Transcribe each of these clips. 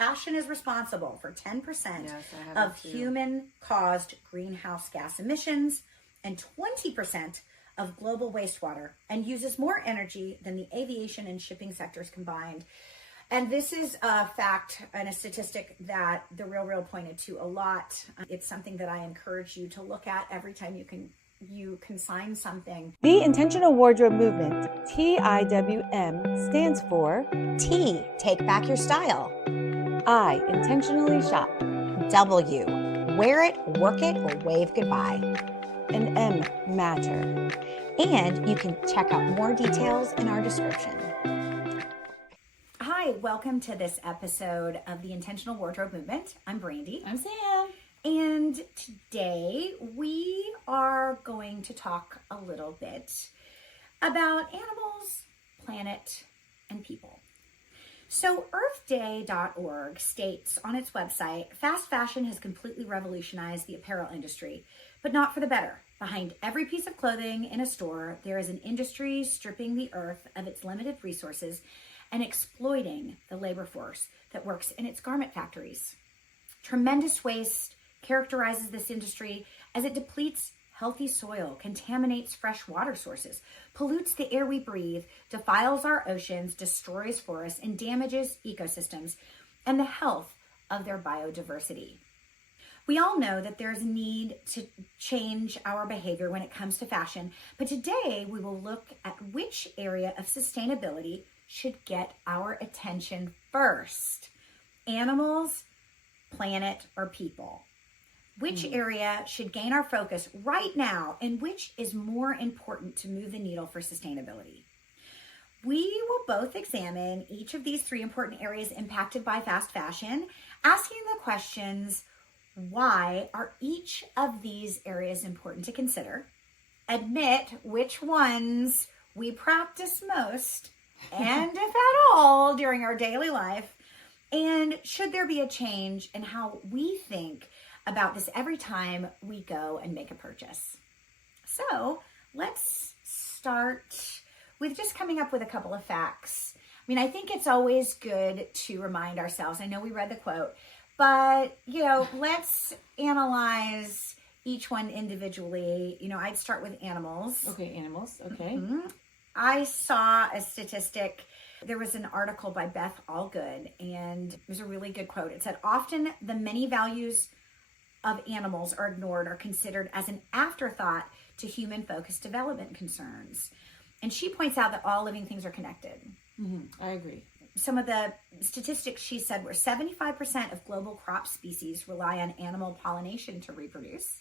fashion is responsible for 10% of human-caused greenhouse gas emissions and 20% of global wastewater, and uses more energy than the aviation and shipping sectors combined. And this is a fact and a statistic that The Real pointed to a lot. It's something that I encourage you to look at every time you consign something. The Intentional Wardrobe Movement, TIWM, stands for T, take back your style. I, intentionally shop. W, wear it, work it, or wave goodbye. And M, matter. And you can check out more details in our description. Hi, welcome to this episode of the Intentional Wardrobe Movement. I'm Brandy. I'm Sam. And today we are going to talk a little bit about animals, planet, and people. So earthday.org states on its website, fast fashion has completely revolutionized the apparel industry, but not for the better. Behind every piece of clothing in a store, there is an industry stripping the earth of its limited resources and exploiting the labor force that works in its garment factories. Tremendous waste characterizes this industry as it depletes healthy soil, contaminates fresh water sources, pollutes the air we breathe, defiles our oceans, destroys forests, and damages ecosystems and the health of their biodiversity. We all know that there's a need to change our behavior when it comes to fashion, but today we will look at which area of sustainability should get our attention first. Animals, planet, or people? Which area should gain our focus right now, and which is more important to move the needle for sustainability? We will both examine each of these three important areas impacted by fast fashion, asking the questions, why are each of these areas important to consider? Admit which ones we practice most, and if at all, during our daily life, and should there be a change in how we think about this every time we go and make a purchase? So let's start with just coming up with a couple of facts. I mean, I think it's always good to remind ourselves. I know we read the quote, but, let's analyze each one individually. I'd start with animals. Okay, animals. Okay. Mm-hmm. I saw a statistic. There was an article by Beth Allgood, and it was a really good quote. It said, often the many values of animals are ignored or considered as an afterthought to human-focused development concerns. And she points out that all living things are connected. Mm-hmm. I agree. Some of the statistics she said were 75% of global crop species rely on animal pollination to reproduce.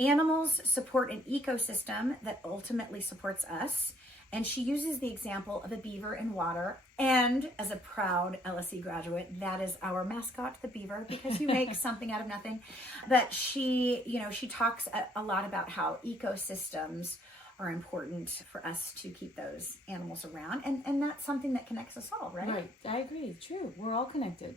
Animals support an ecosystem that ultimately supports us. And she uses the example of a beaver in water. And as a proud LSE graduate, that is our mascot, the beaver, because you make something out of nothing. But she talks a lot about how ecosystems are important for us to keep those animals around. And that's something that connects us all, right? Right. I agree. True. We're all connected.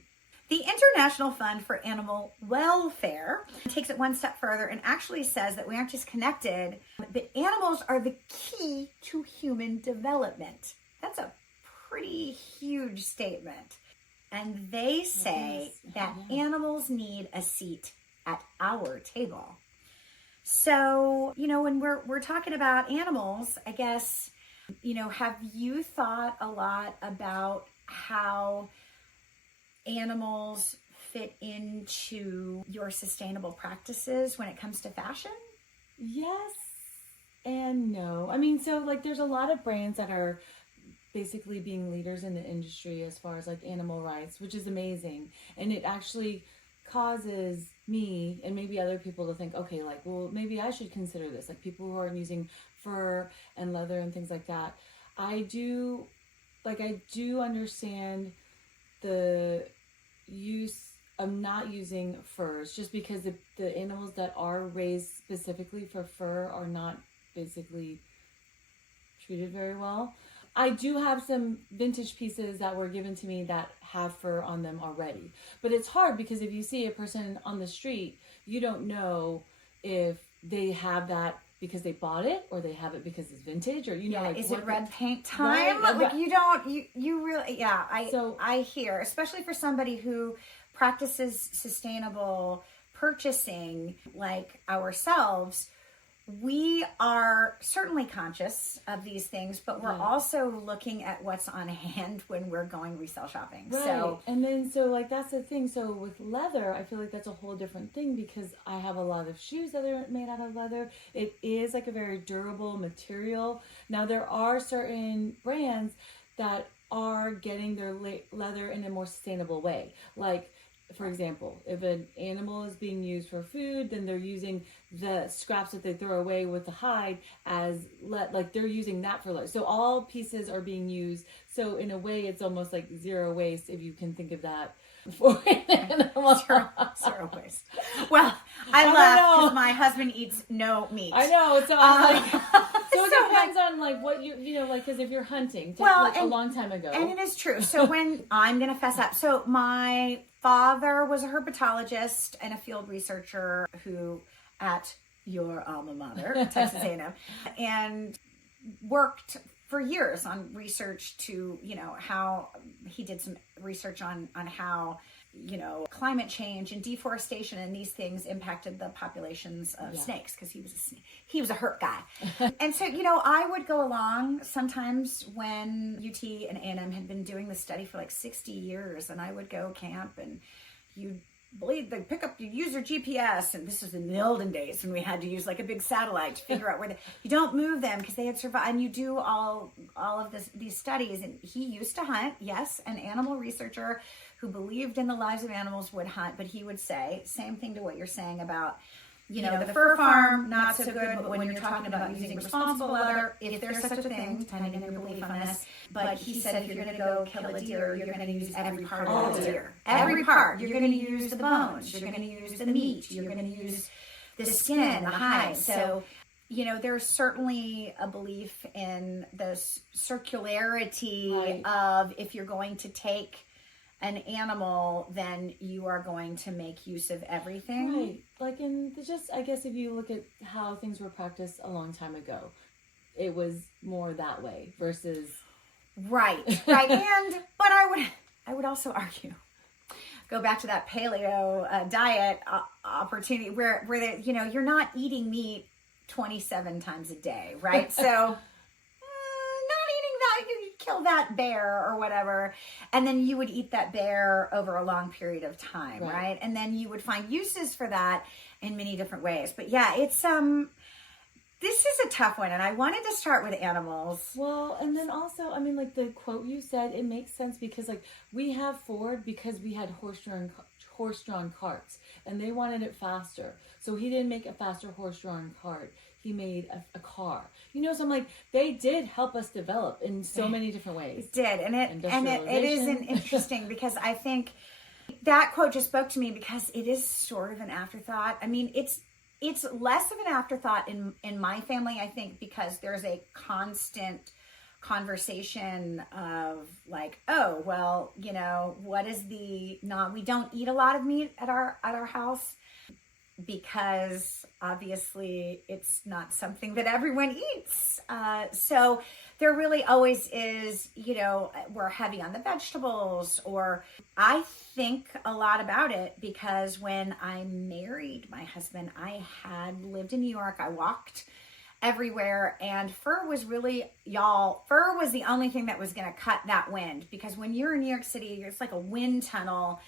The International Fund for Animal Welfare takes it one step further and actually says that we aren't just connected, but animals are the key to human development. That's a pretty huge statement. And they say that animals need a seat at our table. So, when we're talking about animals, I guess, have you thought a lot about how animals fit into your sustainable practices when it comes to fashion? Yes and no. I mean, so there's a lot of brands that are basically being leaders in the industry as far as animal rights, which is amazing. And it actually causes me and maybe other people to think, okay, well, maybe I should consider this. People who are using fur and leather and things like that. I do understand the use of not using furs, just because the animals that are raised specifically for fur are not basically treated very well. I do have some vintage pieces that were given to me that have fur on them already. But it's hard because if you see a person on the street, you don't know if they have that because they bought it, or they have it because it's vintage, or like is what it red paint time? Right? Like you really I hear, especially for somebody who practices sustainable purchasing like ourselves, we are certainly conscious of these things, but we're also looking at what's on hand when we're going resale shopping. Right. So, and then like that's the thing. So with leather, I feel like that's a whole different thing, because I have a lot of shoes that are made out of leather. It is like a very durable material. Now there are certain brands that are getting their leather in a more sustainable way. Like, for example, if an animal is being used for food, then they're using the scraps that they throw away with the hide as like they're using that for leather. So all pieces are being used. So in a way, it's almost like zero waste, if you can think of that for an animal. Zero waste. Well, I laugh because my husband eats no meat. I know. So I'm like, so it depends on like what like, because if you're hunting, a long time ago. And it is true. So when I'm going to fess up. So my father was a herpetologist and a field researcher who at your alma mater, Texas A&M, and worked for years on research to, how he did some research on how, climate change and deforestation and these things impacted the populations of snakes, because he was a herp guy. And so, I would go along sometimes when UT and A&M had been doing this study for like 60 years, and I would go camp, and you'd you use your GPS, and this was in the olden days when we had to use like a big satellite to figure out where you don't move them because they had survived, and you do all of these studies. And he used to hunt, yes, an animal researcher who believed in the lives of animals would hunt, but he would say same thing to what you're saying about the fur farm, not so good, but when you're talking about using responsible leather, if there's such a thing, depending on your belief on this, but he said if you're going to go kill a deer, you're going to use every part of the deer. Every part. You're going to use the bones, you're going to use the meat, you're going to use the skin, the hide. So, there's certainly a belief in the circularity of if you're going to take an animal, then you are going to make use of everything. Right. Like, I guess if you look at how things were practiced a long time ago, it was more that way versus. Right. But I would also argue, go back to that paleo diet opportunity where you're not eating meat 27 times a day, right? So kill that bear or whatever, and then you would eat that bear over a long period of time, right? And then you would find uses for that in many different ways. But yeah, it's this is a tough one, and I wanted to start with animals. Well, and then also, I mean, like the quote you said, it makes sense because like we have Ford because we had horse-drawn carts, and they wanted it faster. So he didn't make a faster horse-drawn cart. He made a car. So I'm like, they did help us develop in so many different ways. It did, and it is an interesting because I think that quote just spoke to me because it is sort of an afterthought. I mean, it's less of an afterthought in my family, I think, because there's a constant conversation of like, oh, well, what is we don't eat a lot of meat at our house, because obviously it's not something that everyone eats. So there really always is, we're heavy on the vegetables, or I think a lot about it because when I married my husband, I had lived in New York. I walked everywhere, and fur was the only thing that was going to cut that wind, because when you're in New York City, it's like a wind tunnel.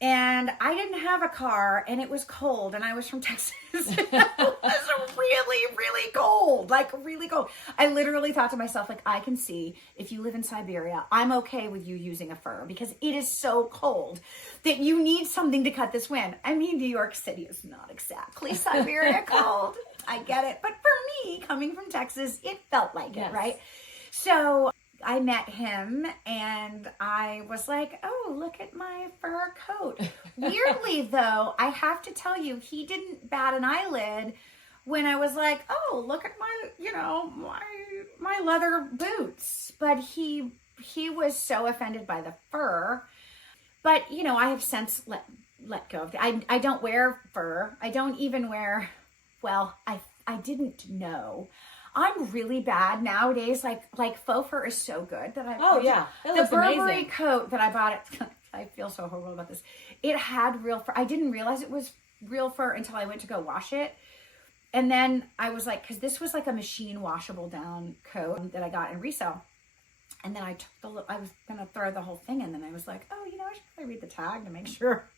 And I didn't have a car, and it was cold, and I was from Texas. It was really, really cold, like really cold. I literally thought to myself, like, I can see if you live in Siberia, I'm okay with you using a fur because it is so cold that you need something to cut this wind. I mean, New York City is not exactly Siberia cold. I get it. But for me, coming from Texas, it felt like it, right? So I met him, and I was like, oh, look at my fur coat. Weirdly, though, I have to tell you, he didn't bat an eyelid when I was like, oh, look at my leather boots. But he was so offended by the fur. But, I have since let go of it. I don't wear fur. I don't even wear, well, I I didn't know. I'm really bad nowadays. Like faux fur is so good that It the looks Burberry amazing. coat that I bought I feel so horrible about this. It had real fur. I didn't realize it was real fur until I went to go wash it. And then I was like, because this was like a machine washable down coat that I got in resale. And then I was going to throw the whole thing in. And then I was like, oh, I should probably read the tag to make sure.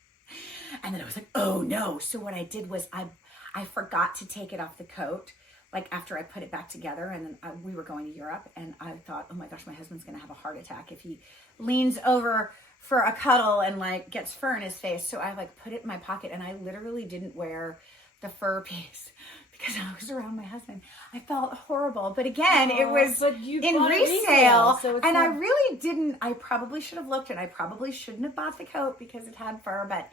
And then I was like, oh no. So what I did was I forgot to take it off the coat, like after I put it back together. And then we were going to Europe. And I thought, oh my gosh, my husband's going to have a heart attack if he leans over for a cuddle and like gets fur in his face. So I like put it in my pocket, and I literally didn't wear the fur piece because I was around my husband. I felt horrible. But again, it was in resale. So and I really didn't, I probably should have looked, and I probably shouldn't have bought the coat because it had fur. But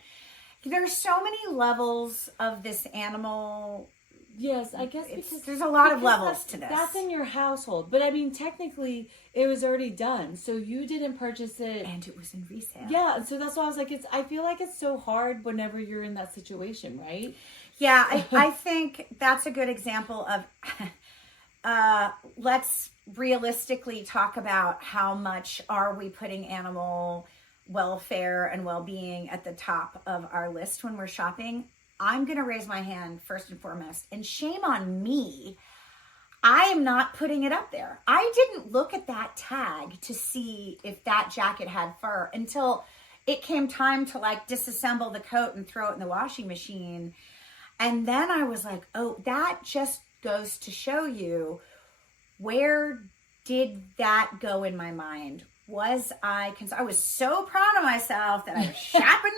there's so many levels of this animal. Yes, I guess because there's a lot of levels to this. That's in your household. But I mean, technically, it was already done. So you didn't purchase it. And it was in resale. Yeah, and so that's why I was like, I feel like it's so hard whenever you're in that situation, right? Yeah, I think that's a good example of, let's realistically talk about how much are we putting animal welfare and well-being at the top of our list when we're shopping. I'm going to raise my hand first and foremost, and shame on me. I am not putting it up there. I didn't look at that tag to see if that jacket had fur until it came time to like disassemble the coat and throw it in the washing machine. And then I was like, oh, that just goes to show you, where did that go in my mind? Was I was so proud of myself that I was shopping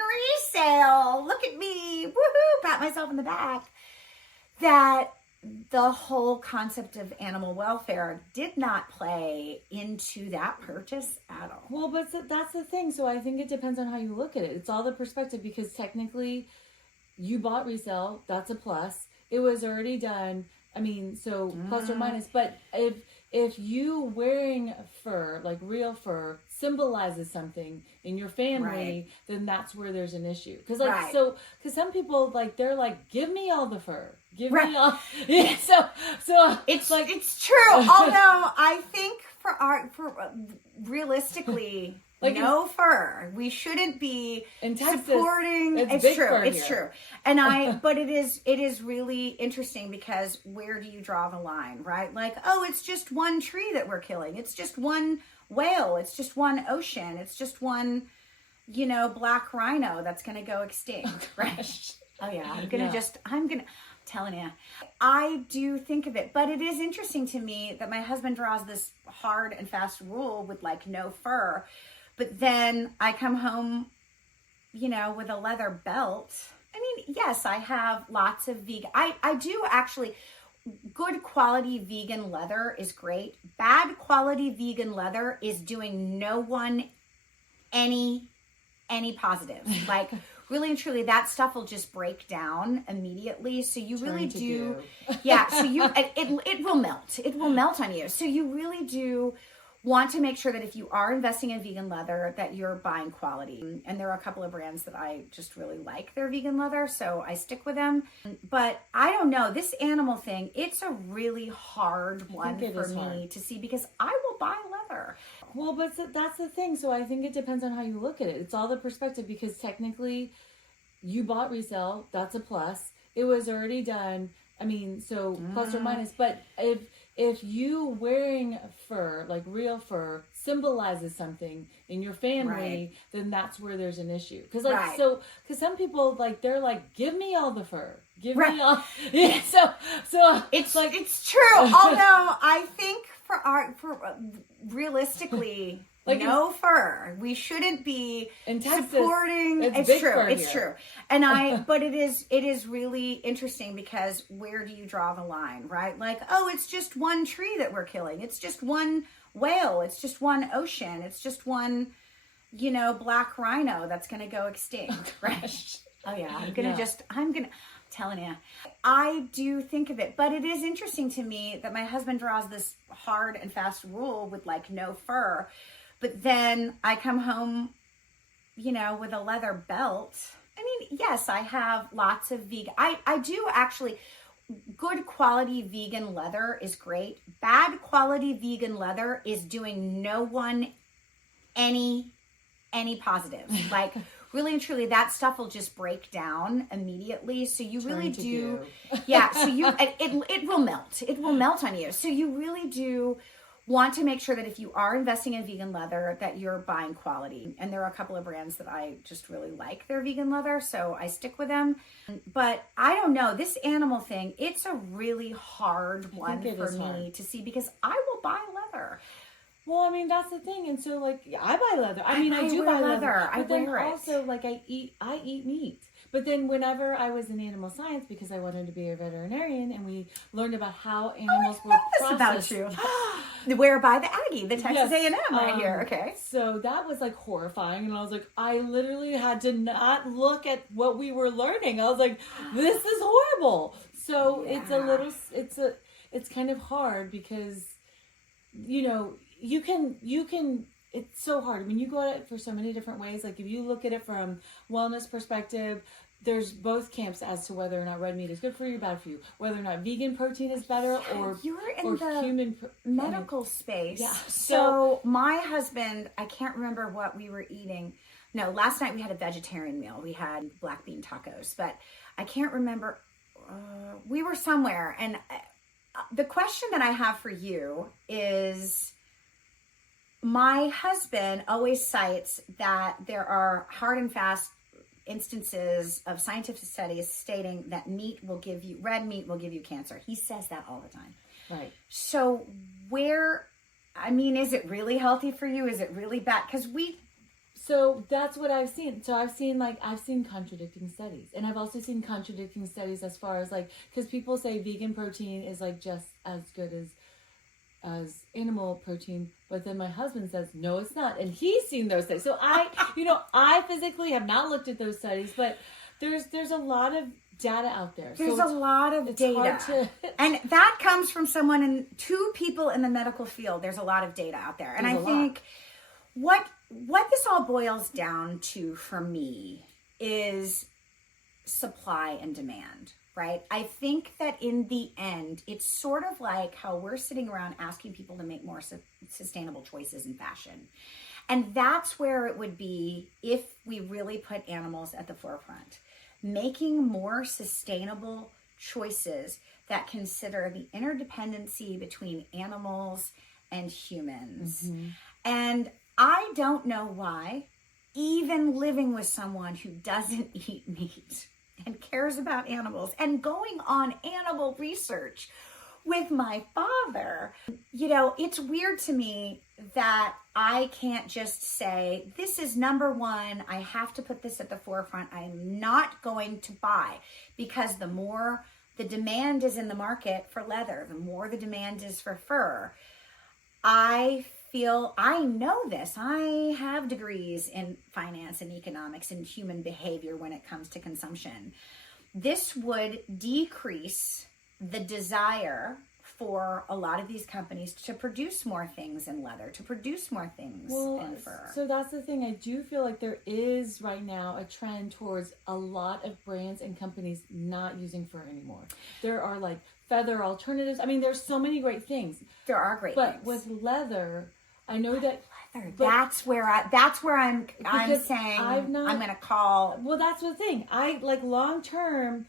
resale. Look at me. Woohoo. Pat myself in the back. That the whole concept of animal welfare did not play into that purchase at all. Well, but that's the thing. So I think it depends on how you look at it. It's all the perspective, because technically you bought resale. That's a plus. It was already done. I mean, so plus or minus. But if you wearing fur, like real fur, symbolizes something in your family, then that's where there's an issue. Because because some people, like, they're like, give me all the fur. Give me all. Yeah, so it's like, it's true. Although I think for realistically, like no fur. We shouldn't be in Texas, supporting. It's true. It's true. And but it is really interesting, because where do you draw the line, right? Like, oh, it's just one tree that we're killing. It's just one whale. It's just one ocean. It's just one, black rhino that's going to go extinct, right? Oh yeah. I'm telling you, I do think of it, but it is interesting to me that my husband draws this hard and fast rule with like no fur. But then I come home, with a leather belt. I mean, yes, I have lots of vegan. I do actually, good quality vegan leather is great. Bad quality vegan leather is doing no one any positive. Like, really and truly, that stuff will just break down immediately. So you really do. Yeah. So it will melt. It will melt on you. So you really do want to make sure that if you are investing in vegan leather, that you're buying quality. And there are a couple of brands that I just really like their vegan leather, so I stick with them. But I don't know, this animal thing, it's a really hard one for me to see, because I will buy leather. Well, but that's the thing. So I think it depends on how you look at it. It's all the perspective, because technically you bought resale. That's a plus. It was already done. I mean, so plus or minus. But if you wearing fur, like real fur, symbolizes something in your family, then that's where there's an issue. Because because some people, like, they're like, give me all the fur. Give me all. Yeah, so it's like, it's true. Although I think for realistically, like, no fur. We shouldn't be in Texas, supporting. It's true. It's true. And but it is really interesting, because where do you draw the line, right? Like, oh, it's just one tree that we're killing. It's just one whale. It's just one ocean. It's just one, black rhino that's going to go extinct, right? Oh yeah. I'm telling you, I do think of it, but it is interesting to me that my husband draws this hard and fast rule with like no fur. But then I come home, with a leather belt. I mean, yes, I have lots of vegan. I do actually, good quality vegan leather is great. Bad quality vegan leather is doing no one any positives. Like, really and truly, that stuff will just break down immediately. So you really do, yeah. So it will melt. It will melt on you. So you really do want to make sure that if you are investing in vegan leather, that you're buying quality. And there are a couple of brands that I just really like their vegan leather, so I stick with them. But I don't know, this animal thing, it's a really hard one for me to see, because I will buy leather. Well, I mean, that's the thing. And so, like, yeah, I buy leather. I mean, I do buy leather. But then also, like, I eat meat. But then whenever I was in animal science, because I wanted to be a veterinarian, and we learned about how animals were processed. About you. Whereby the Aggie, the Texas A&M right here. Okay. So that was, like, horrifying. And I was like, I literally had to not look at what we were learning. I was like, this is horrible. So it's kind of hard because, you know, you can, it's so hard. I mean, you go at it for so many different ways. Like, if you look at it from wellness perspective, there's both camps as to whether or not red meat is good for you, bad for you. Whether or not vegan protein is better, or you're in the human medical space. Yeah. So my husband, I can't remember what we were eating. No, last night we had a vegetarian meal. We had black bean tacos, but I can't remember. We were somewhere, and the question that I have for you is, my husband always cites that there are hard and fast instances of scientific studies stating that red meat will give you cancer. He says that all the time. Right. So is it really healthy for you? Is it really bad? So that's what I've seen. So I've seen contradicting studies, and I've also seen contradicting studies as far as, like, because people say vegan protein is, like, just as good as animal protein, but then my husband says no, it's not, and he's seen those studies. So I physically have not looked at those studies, but there's a lot of data out there. There's a lot of data, and that comes from two people in the medical field. There's a lot of data out there, and I think what this all boils down to for me is supply and demand. Right? I think that in the end, it's sort of like how we're sitting around asking people to make more sustainable choices in fashion. And that's where it would be if we really put animals at the forefront. Making more sustainable choices that consider the interdependency between animals and humans. Mm-hmm. And I don't know why, even living with someone who doesn't eat meat and cares about animals and going on animal research with my father, it's weird to me that I can't just say, this is number one, I have to put this at the forefront, I'm not going to buy, because the more the demand is in the market for leather, the more the demand is for fur. I know this. I have degrees in finance and economics and human behavior when it comes to consumption. This would decrease the desire for a lot of these companies to produce more things in leather, to produce more things in fur. So that's the thing. I do feel like there is right now a trend towards a lot of brands and companies not using fur anymore. There are, like, feather alternatives. I mean, there's so many great things. There are great things. But with leather, I know that that's where I'm saying I'm going to call. Well, that's the thing. I like long term.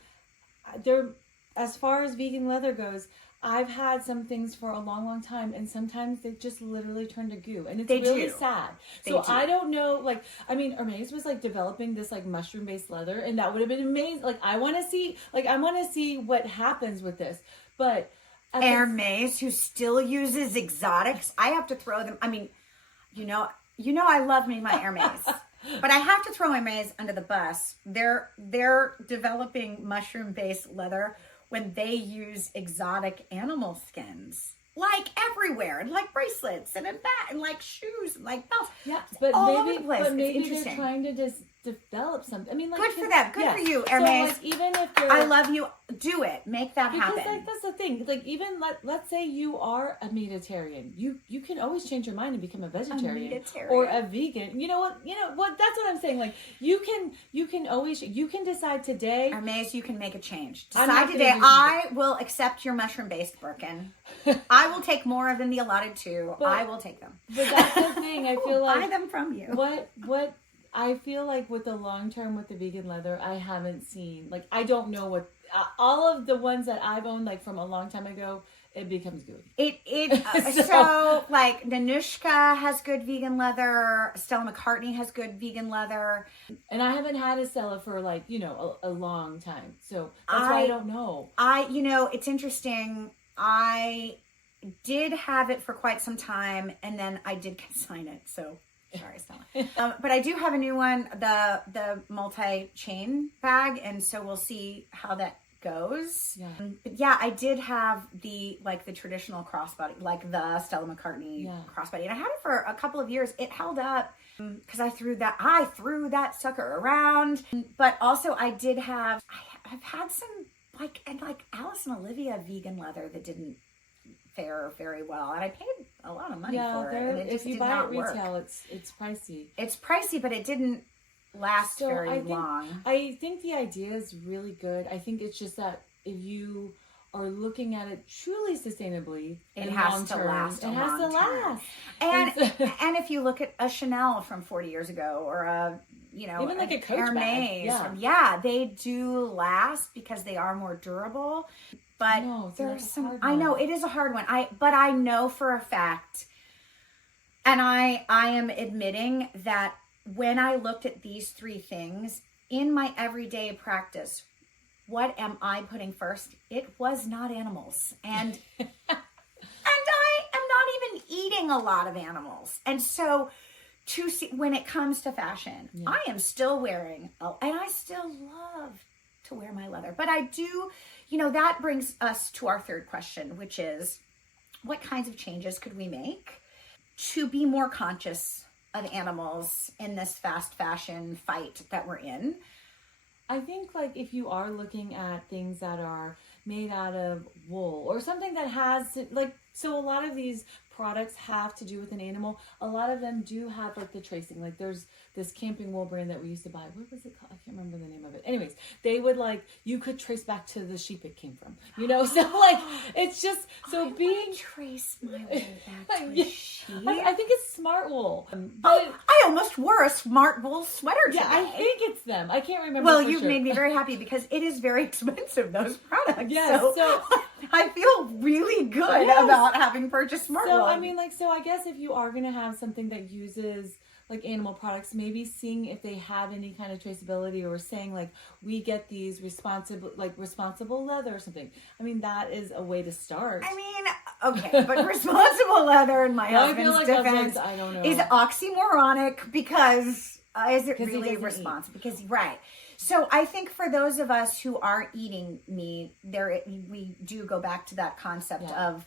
There, as far as vegan leather goes, I've had some things for a long, long time, and sometimes they just literally turn to goo, and it's really sad. I don't know. Like, I mean, Hermes was, like, developing this, like, mushroom based leather, and that would have been amazing. Like, I want to see what happens with this, but. Hermes, who still uses exotics, I have to throw them. I mean, I love me my Hermes, but I have to throw Hermes under the bus. They're developing mushroom-based leather when they use exotic animal skins, like everywhere, and like bracelets and and like shoes and like belts. Yeah, maybe they're trying to just develop something. I mean, like, good for them. Good for you, Hermes. So, like, even if I love you. do it. Make that Because happen. like that's the thing. Like even let's say you are a meatitarian. You can always change your mind and become a vegetarian meatitarian. or a vegan. You know what? That's what I'm saying. Like you can always decide today. Or Maze, you can make a change. I'm not Decide gonna today, do I will accept your mushroom-based Birkin. I will take more than the allotted 2. But- I will take them. But that's the thing. I feel Buy like them from you. what I feel like with the long term with the vegan leather, I haven't seen, like, I don't know what all of the ones that I've owned, like from a long time ago, it becomes gooey. So like Nanushka has good vegan leather. Stella McCartney has good vegan leather. And I haven't had a Stella for like, a long time. So that's why I don't know. It's interesting. I did have it for quite some time, and then I did consign it. So sorry, Stella. But I do have a new one, the multi-chain bag, and so we'll see how that goes. Yeah. But yeah, I did have the traditional crossbody, like the Stella McCartney crossbody, and I had it for a couple of years. It held up because I threw that sucker around. But also I've had some like Alice and Olivia vegan leather that didn't fare very well, and I paid a lot of money for it, and it just if you did buy not it work. retail, it's pricey. It's pricey, but it didn't last very long. I think the idea is really good. I think it's just that if you are looking at it truly sustainably, It has to last. It has to last. And if you look at a Chanel from 40 years ago, or even like a Coach bag, Hermes, they do last because they are more durable. But there's some. I know it is a hard one. But I know for a fact, and I am admitting that when I looked at these 3 things in my everyday practice, what am I putting first? It was not animals. And and I am not even eating a lot of animals. And so to see, when it comes to fashion, I am still wearing, and I still love to wear my leather. But I do, that brings us to our third question, which is, what kinds of changes could we make to be more conscious of animals in this fast fashion fight that we're in? I think like if you are looking at things that are made out of wool or something that has so a lot of these products have to do with an animal. A lot of them do have like the tracing. Like there's this camping wool brand that we used to buy. What was it called? I can't remember the name of it. Anyways, they would you could trace back to the sheep it came from, so it's just, so being trace my way back to a sheep. I think it's Smart Wool. I almost wore a Smart Wool sweater today. Yeah, I think it's them. I can't remember. Well, you've made me very happy because it is very expensive, those products. Yes, so I feel really good about having purchased Smart Wool. I mean, so I guess if you are going to have something that uses like animal products, maybe seeing if they have any kind of traceability, or saying we get these responsible leather or something. I mean, that is a way to start. I mean, okay, but responsible leather in my husband's defense I don't know. is oxymoronic because is it really responsible? Because So I think for those of us who are eating meat, we do go back to that concept of,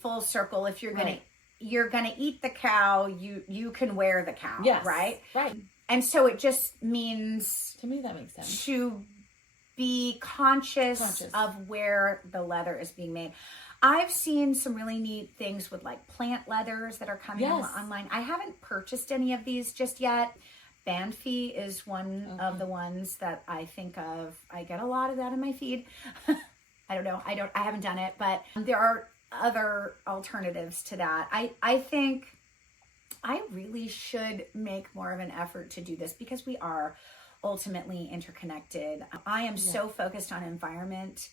full circle. If you're gonna eat the cow, you can wear the cow. Yes. Right. Right. And so it just means, to me, that makes sense, to be conscious of where the leather is being made. I've seen some really neat things with plant leathers that are coming online. I haven't purchased any of these just yet. Banfi is one of the ones that I think of. I get a lot of that in my feed. I don't know. I haven't done it, but there are other alternatives to that. I think I really should make more of an effort to do this because we are ultimately interconnected. I am so focused on environment.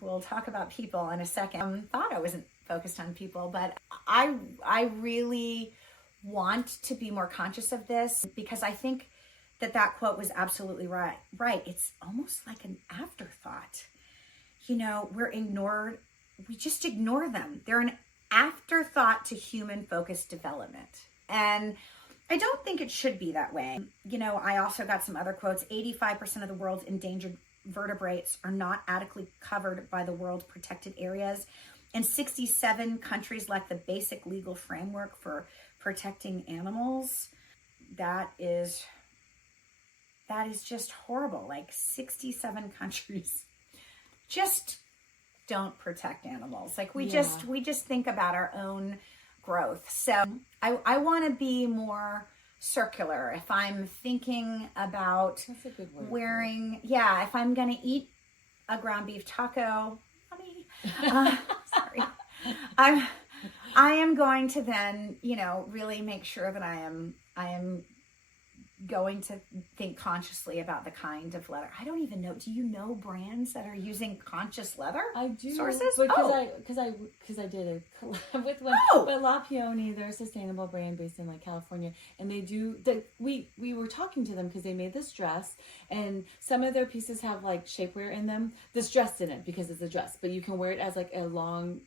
We'll talk about people in a second. I thought I wasn't focused on people, but I really want to be more conscious of this because I think that quote was absolutely right. It's almost like an afterthought. We're ignored. We just ignore them. They're an afterthought to human-focused development. And I don't think it should be that way. I also got some other quotes. 85% of the world's endangered vertebrates are not adequately covered by the world protected areas. And 67 countries lack the basic legal framework for protecting animals. That is just horrible. 67 countries. just don't protect animals. Like we just think about our own growth. So I want to be more circular. If I'm thinking about That's a good word. wearing, if I'm going to eat a ground beef taco, sorry, I am going to then, really make sure that I am going to think consciously about the kind of leather. I don't even know. Do you know brands that are using conscious leather? I do. Sources? Because I did a collab with one. Oh. But La Peony, they're a sustainable brand based in like California, and they do. We were talking to them because they made this dress, and some of their pieces have like shapewear in them. This dress didn't because it's a dress, but you can wear it as like a long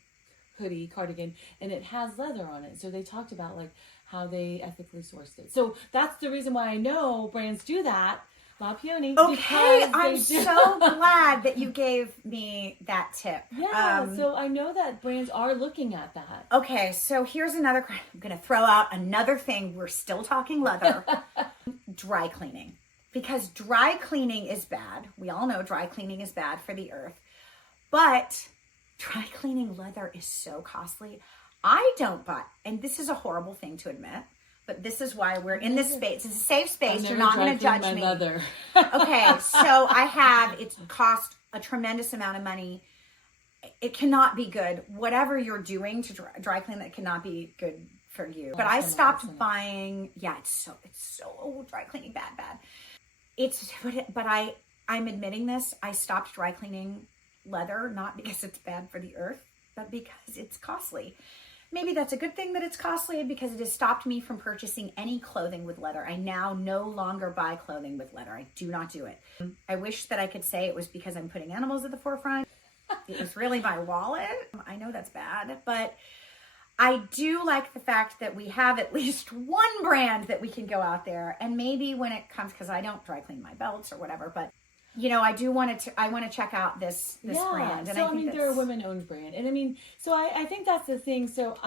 hoodie cardigan, and it has leather on it. So they talked about like how they ethically sourced it. So that's the reason why I know brands do that. La Peony. Okay, I'm so glad that you gave me that tip. Yeah, so I know that brands are looking at that. Okay, so here's another, I'm going to throw out another thing. We're still talking leather. Dry cleaning. Because dry cleaning is bad. We all know dry cleaning is bad for the earth. But dry cleaning leather is so costly. I don't buy, and this is a horrible thing to admit, but this is why we're in this space. It's a safe space. You're not going to judge me. Leather. Okay, so it cost a tremendous amount of money. It cannot be good. Whatever you're doing to dry clean, that cannot be good for you. But I stopped buying, it's so dry cleaning bad. I'm admitting this. I stopped dry cleaning leather, not because it's bad for the earth, but because it's costly. Maybe that's a good thing that it's costly because it has stopped me from purchasing any clothing with leather. I now no longer buy clothing with leather. I do not do it. I wish that I could say it was because I'm putting animals at the forefront. It was really my wallet. I know that's bad, but I do like the fact that we have at least one brand that we can go out there. And maybe when it comes, because I don't dry clean my belts or whatever, but I do want to check out this brand. And so I mean, they're a women-owned brand, and I mean, so I think that's the thing. So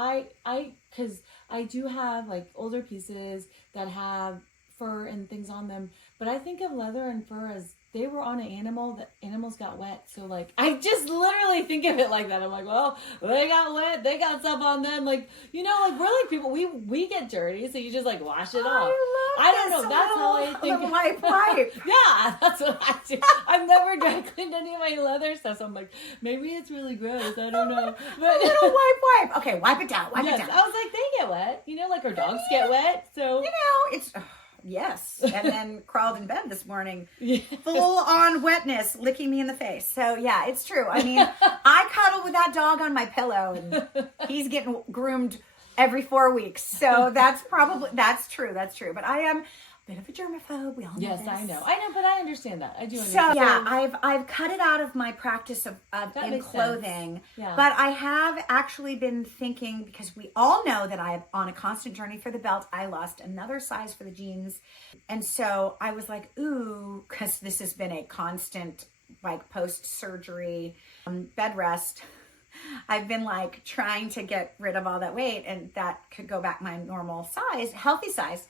because I do have like older pieces that have fur and things on them, but I think of leather and fur as they were on an animal, that animals got wet. So like, I just literally think of it like that. I'm like, well, they got wet, they got stuff on them. Like, like we're like people, we get dirty. So you just like wash it off. I don't know. That's how I think. The wipe. Yeah, that's what I do. I've never dry cleaned any of my leather stuff. So I'm like, maybe it's really gross. I don't know. But a little wipe. Okay, wipe it down. Wipe it down. I was like, they get wet. Like our dogs get wet. So it's. Yes, and then crawled in bed this morning, full on wetness, licking me in the face. So yeah, it's true. I mean, I cuddle with that dog on my pillow, and he's getting groomed every 4 weeks. So that's true. But I am a bit of a germaphobe. We all know yes, this. I know, but I understand that. I do understand. So yeah, I've cut it out of my practice of in clothing. Yeah. But I have actually been thinking, because we all know that I'm on a constant journey for the belt. I lost another size for the jeans, and so I was like, ooh, because this has been a constant like post surgery bed rest. I've been like trying to get rid of all that weight, and that could go back my normal size, healthy size.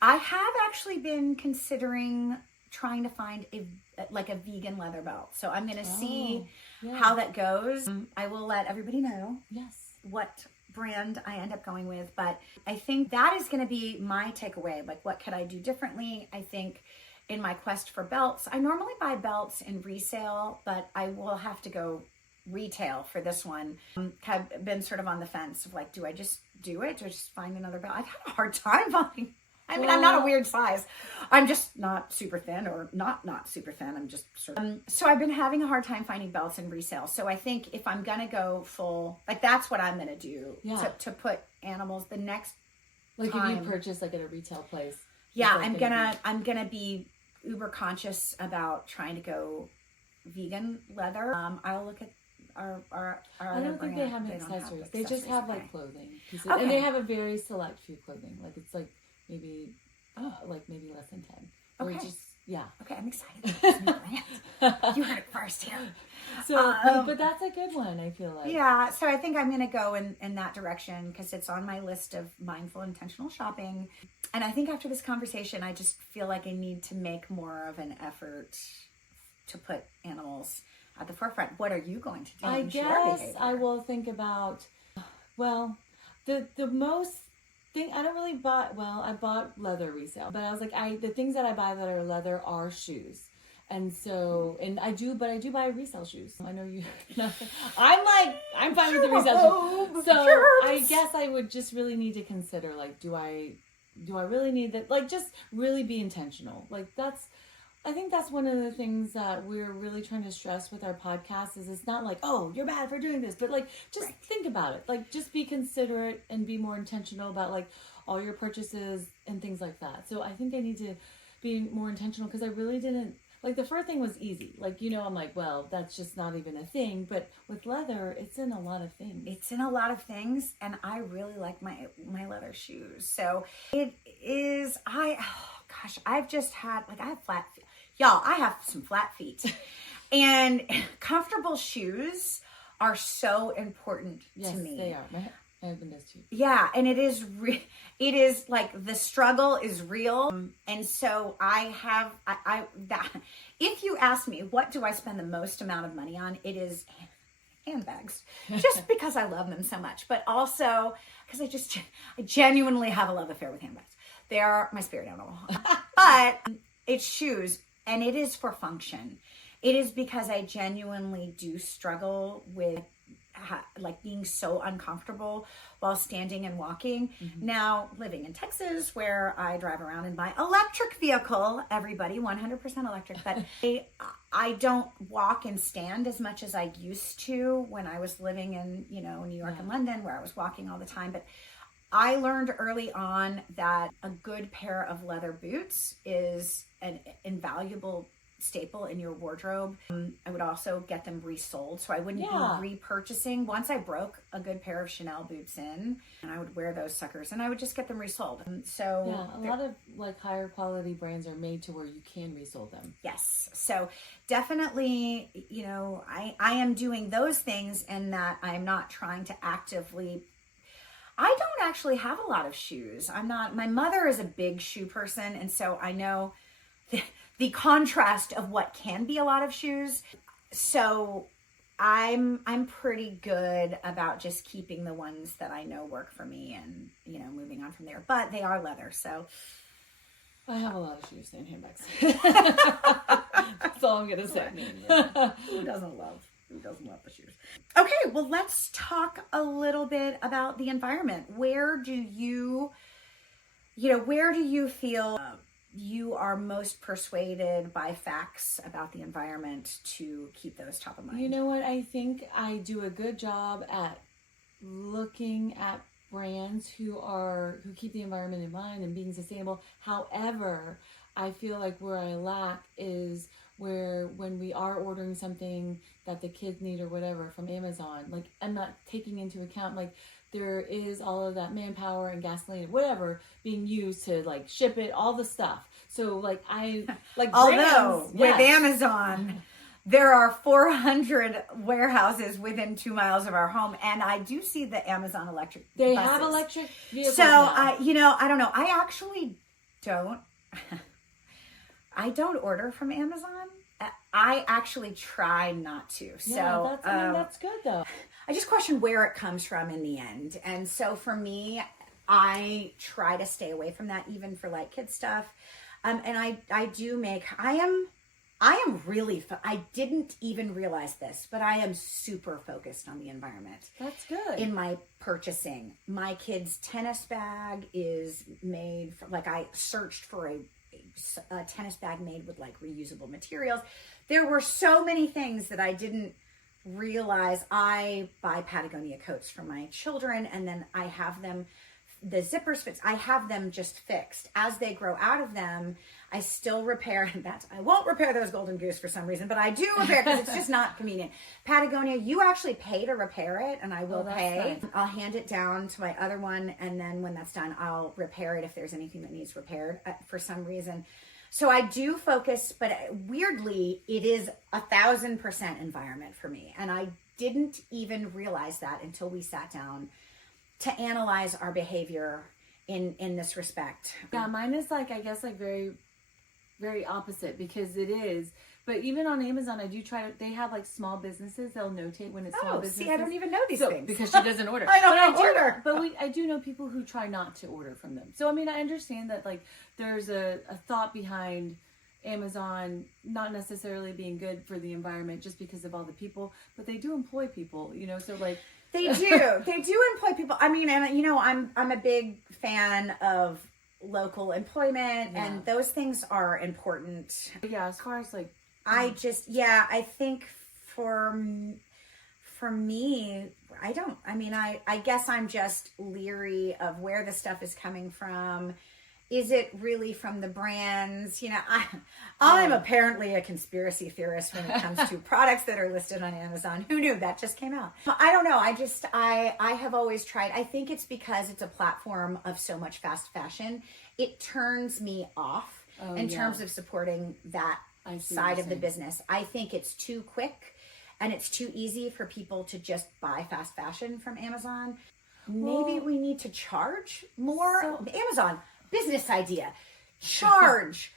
I have actually been considering trying to find a vegan leather belt. So I'm going to see how that goes. I will let everybody know what brand I end up going with. But I think that is going to be my takeaway. Like, what could I do differently? I think in my quest for belts, I normally buy belts in resale, but I will have to go retail for this one. I've been sort of on the fence of like, do I just do it or just find another belt? I've had a hard time finding. I mean, I'm not a weird size. I'm just not super thin, or not super thin. I'm just sort of. So I've been having a hard time finding belts in resale. So I think if I'm going to go full, like that's what I'm going to do to put animals the next like time. If you purchase like at a retail place. Yeah, I'm going to be uber conscious about trying to go vegan leather. I'll look at our I don't think they have accessories. They just have like clothing. Okay. And they have a very select few clothing. Like it's like maybe maybe less than 10. Okay. Okay, I'm excited. You heard it first here. So, but that's a good one, I feel like. Yeah, so I think I'm going to go in that direction because it's on my list of mindful, intentional shopping. And I think after this conversation, I just feel like I need to make more of an effort to put animals at the forefront. What are you going to do? I in your guess behavior? I will think about, well, the most thing, I don't really buy, well, I bought leather resale, but I was like, the things that I buy that are leather are shoes. And so, and I do buy resale shoes. I know you, I'm fine with the resale shoes. So I guess I would just really need to consider, like, do I really need that? Like, just really be intentional. Like, I think that's one of the things that we're really trying to stress with our podcast is it's not like, oh, you're bad for doing this, but like, just think about it. Like, just be considerate and be more intentional about like all your purchases and things like that. So I think I need to be more intentional because I really didn't, like the fur thing was easy. Like, I'm like, well, that's just not even a thing. But with leather, it's in a lot of things. It's in a lot of things, and I really like my leather shoes. So it is, I've just had, like, I have flat feet. Y'all, I have some flat feet. And comfortable shoes are so important to me. Yes, they are. My husband does too. Yeah, and it is like the struggle is real. And so if you ask me, what do I spend the most amount of money on? It is handbags, just because I love them so much, but also because I genuinely have a love affair with handbags. They are my spirit animal. But it's shoes, and it is for function. It is because I genuinely do struggle with like being so uncomfortable while standing and walking. Mm-hmm. Now, living in Texas, where I drive around in my electric vehicle, everybody 100% electric, but I don't walk and stand as much as I used to when I was living in, New York and London, where I was walking all the time. But I learned early on that a good pair of leather boots is an invaluable staple in your wardrobe. I would also get them resold, so I wouldn't be repurchasing. Once I broke a good pair of Chanel boots in, and I would wear those suckers, and I would just get them resold. So a lot of like higher quality brands are made to where you can resole them. Yes, so definitely, I am doing those things, and that I'm not trying to actively. I don't actually have a lot of shoes. My mother is a big shoe person, and so I know the contrast of what can be a lot of shoes. So I'm pretty good about just keeping the ones that I know work for me and, moving on from there. But they are leather, so. I have a lot of shoes and handbags. That's all I'm going to say. Who doesn't love the shoes? Okay, well, let's talk a little bit about the environment. Where do you feel you are most persuaded by facts about the environment to keep those top of mind? You know what? I think I do a good job at looking at brands who keep the environment in mind and being sustainable. However, I feel like where I lack is where when we are ordering something that the kids need or whatever from Amazon, like I'm not taking into account like there is all of that manpower and gasoline, whatever, being used to like ship it, all the stuff. So like although with Amazon, there are 400 warehouses within 2 miles of our home, and I do see the Amazon electric. They buses. have electric vehicles. So now. I don't know. I actually don't. I don't order from Amazon. I actually try not to. So that's good though. I just question where it comes from in the end. And so for me, I try to stay away from that, even for like kid stuff. And I am really, I didn't even realize this, but I am super focused on the environment. That's good. In my purchasing. My kid's tennis bag is made, I searched for a tennis bag made with like reusable materials. There were so many things that I didn't realize. I buy Patagonia coats for my children, and then I have them, the zippers fits, I have them just fixed. As they grow out of them, I still repair, and I won't repair those Golden Goose for some reason, but I do repair because it's just not convenient. Patagonia, you actually pay to repair it, and I will pay. Nice. I'll hand it down to my other one, and then when that's done, I'll repair it if there's anything that needs repaired for some reason. So I do focus, but weirdly, it is 1,000% environment for me. And I didn't even realize that until we sat down to analyze our behavior in this respect. Yeah, mine is I guess very very opposite because it is. But even on Amazon, I do try to, they have like small businesses. They'll notate when it's small businesses. See, I don't even know these things. Because she doesn't order. I don't order. But I do know people who try not to order from them. So, I mean, I understand that like there's a thought behind Amazon not necessarily being good for the environment just because of all the people, but they do employ people, you know, so like. They do employ people. I mean, and you know, I'm a big fan of local employment and those things are important. Yeah, as far as like. I think for me, I guess I'm just leery of where the stuff is coming from. Is it really from the brands? You know, I'm apparently a conspiracy theorist when it comes to products that are listed on Amazon. Who knew? That just came out. I don't know. I have always tried. I think it's because it's a platform of so much fast fashion. It turns me off in terms of supporting that side of the business. I think it's too quick and it's too easy for people to just buy fast fashion from Amazon. Maybe we need to charge more. Amazon, business idea. Charge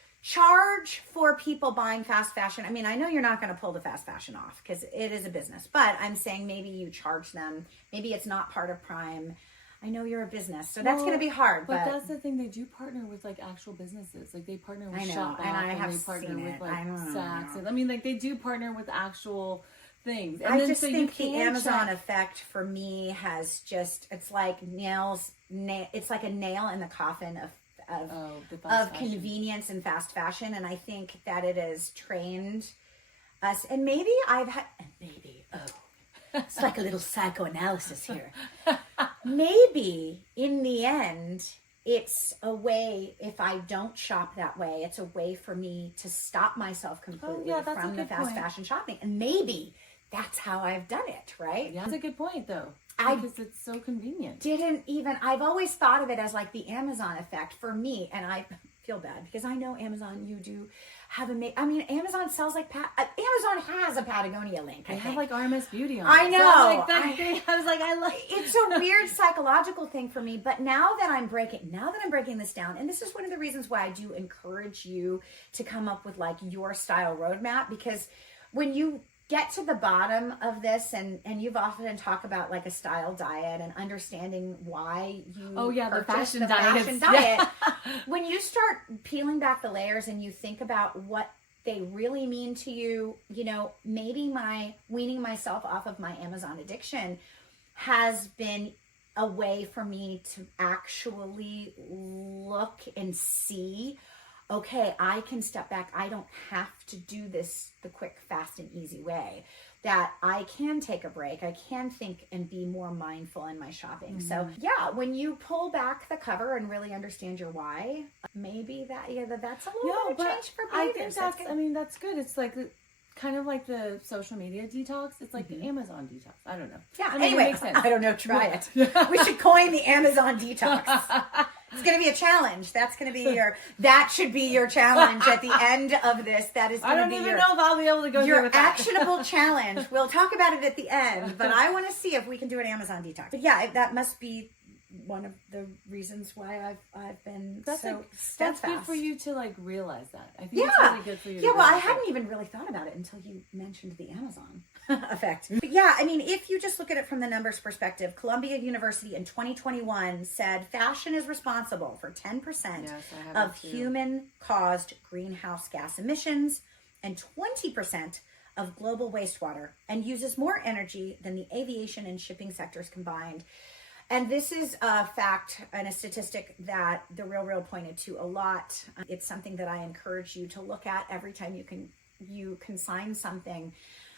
for people buying fast fashion. I mean, I know you're not going to pull the fast fashion off because it is a business, but I'm saying maybe you charge them. Maybe it's not part of Prime. I know you're a business, so that's going to be hard. But that's the thing. They do partner with like actual businesses. Like they partner with ShopBack and they partner with like Saks. And, I mean, like they do partner with actual things. And I just think the Amazon effect for me has just, it's like it's like a nail in the coffin of convenience and fast fashion. And I think that it has trained us. And maybe it's like a little psychoanalysis here. Maybe in the end, it's a way, if I don't shop that way, it's a way for me to stop myself completely from the fast fashion shopping. And maybe that's how I've done it, right? Yeah, that's a good point, though. Because it's so convenient. I've always thought of it as like the Amazon effect for me. And I feel bad because I know Amazon, you do have Amazon sells like, Amazon has a Patagonia link. They have like RMS Beauty on it. I know. So I was like, I like it's a weird psychological thing for me. But now that I'm breaking this down, and this is one of the reasons why I do encourage you to come up with like your style roadmap, because when you get to the bottom of this, and you've often talked about like a style diet and understanding why you the fashion diet. Yeah. When you start peeling back the layers and you think about what they really mean to you, you know, maybe my weaning myself off of my Amazon addiction has been a way for me to actually look and see, okay, I can step back. I don't have to do this the quick, fast, and easy way. That I can take a break. I can think and be more mindful in my shopping. Mm-hmm. So yeah, when you pull back the cover and really understand your why, maybe that's a little bit of change for behaviors. I think that's good. It's like kind of like the social media detox. It's like the Amazon detox. I don't know. Yeah. Anyway, it makes sense. I don't know. Try it. We should coin the Amazon detox. It's going to be a challenge. That should be your challenge at the end of this. That is going to be know if I'll be able to go through with that. Actionable challenge. We'll talk about it at the end, but I want to see if we can do an Amazon detox. But yeah, that must be one of the reasons why I've been so steadfast. That's good for you to like realize that. I think it's really good for you. Yeah, well, I hadn't even really thought about it until you mentioned the Amazon effect. But yeah, I mean, if you just look at it from the numbers perspective, Columbia University in 2021 said fashion is responsible for 10% of human-caused greenhouse gas emissions and 20% of global wastewater, and uses more energy than the aviation and shipping sectors combined. And this is a fact and a statistic that The Real pointed to a lot. It's something that I encourage you to look at every time you consign something.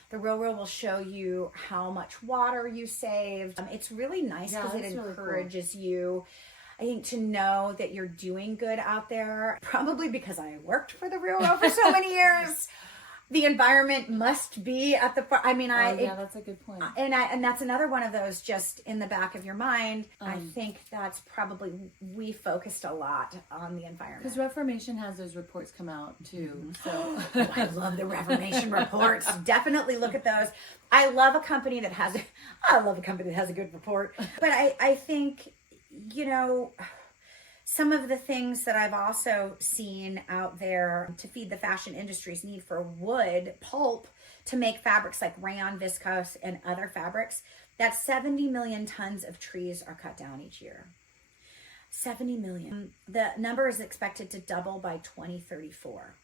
The Real will show you how much water you saved. It's really nice because it encourages you, I think, to know that you're doing good out there. Probably because I worked for The Real for so many years. The environment must be at the front. I mean, that's a good point. And that's another one of those just in the back of your mind. I think that's probably, we focused a lot on the environment. Because Reformation has those reports come out too. So I love the Reformation reports. Definitely look at those. I love a company that has a good report. But I think, you know, Some of the things that I've also seen out there to feed the fashion industry's need for wood pulp to make fabrics like rayon, viscose, and other fabrics, that 70 million tons of trees are cut down each year. 70 million. The number is expected to double by 2034.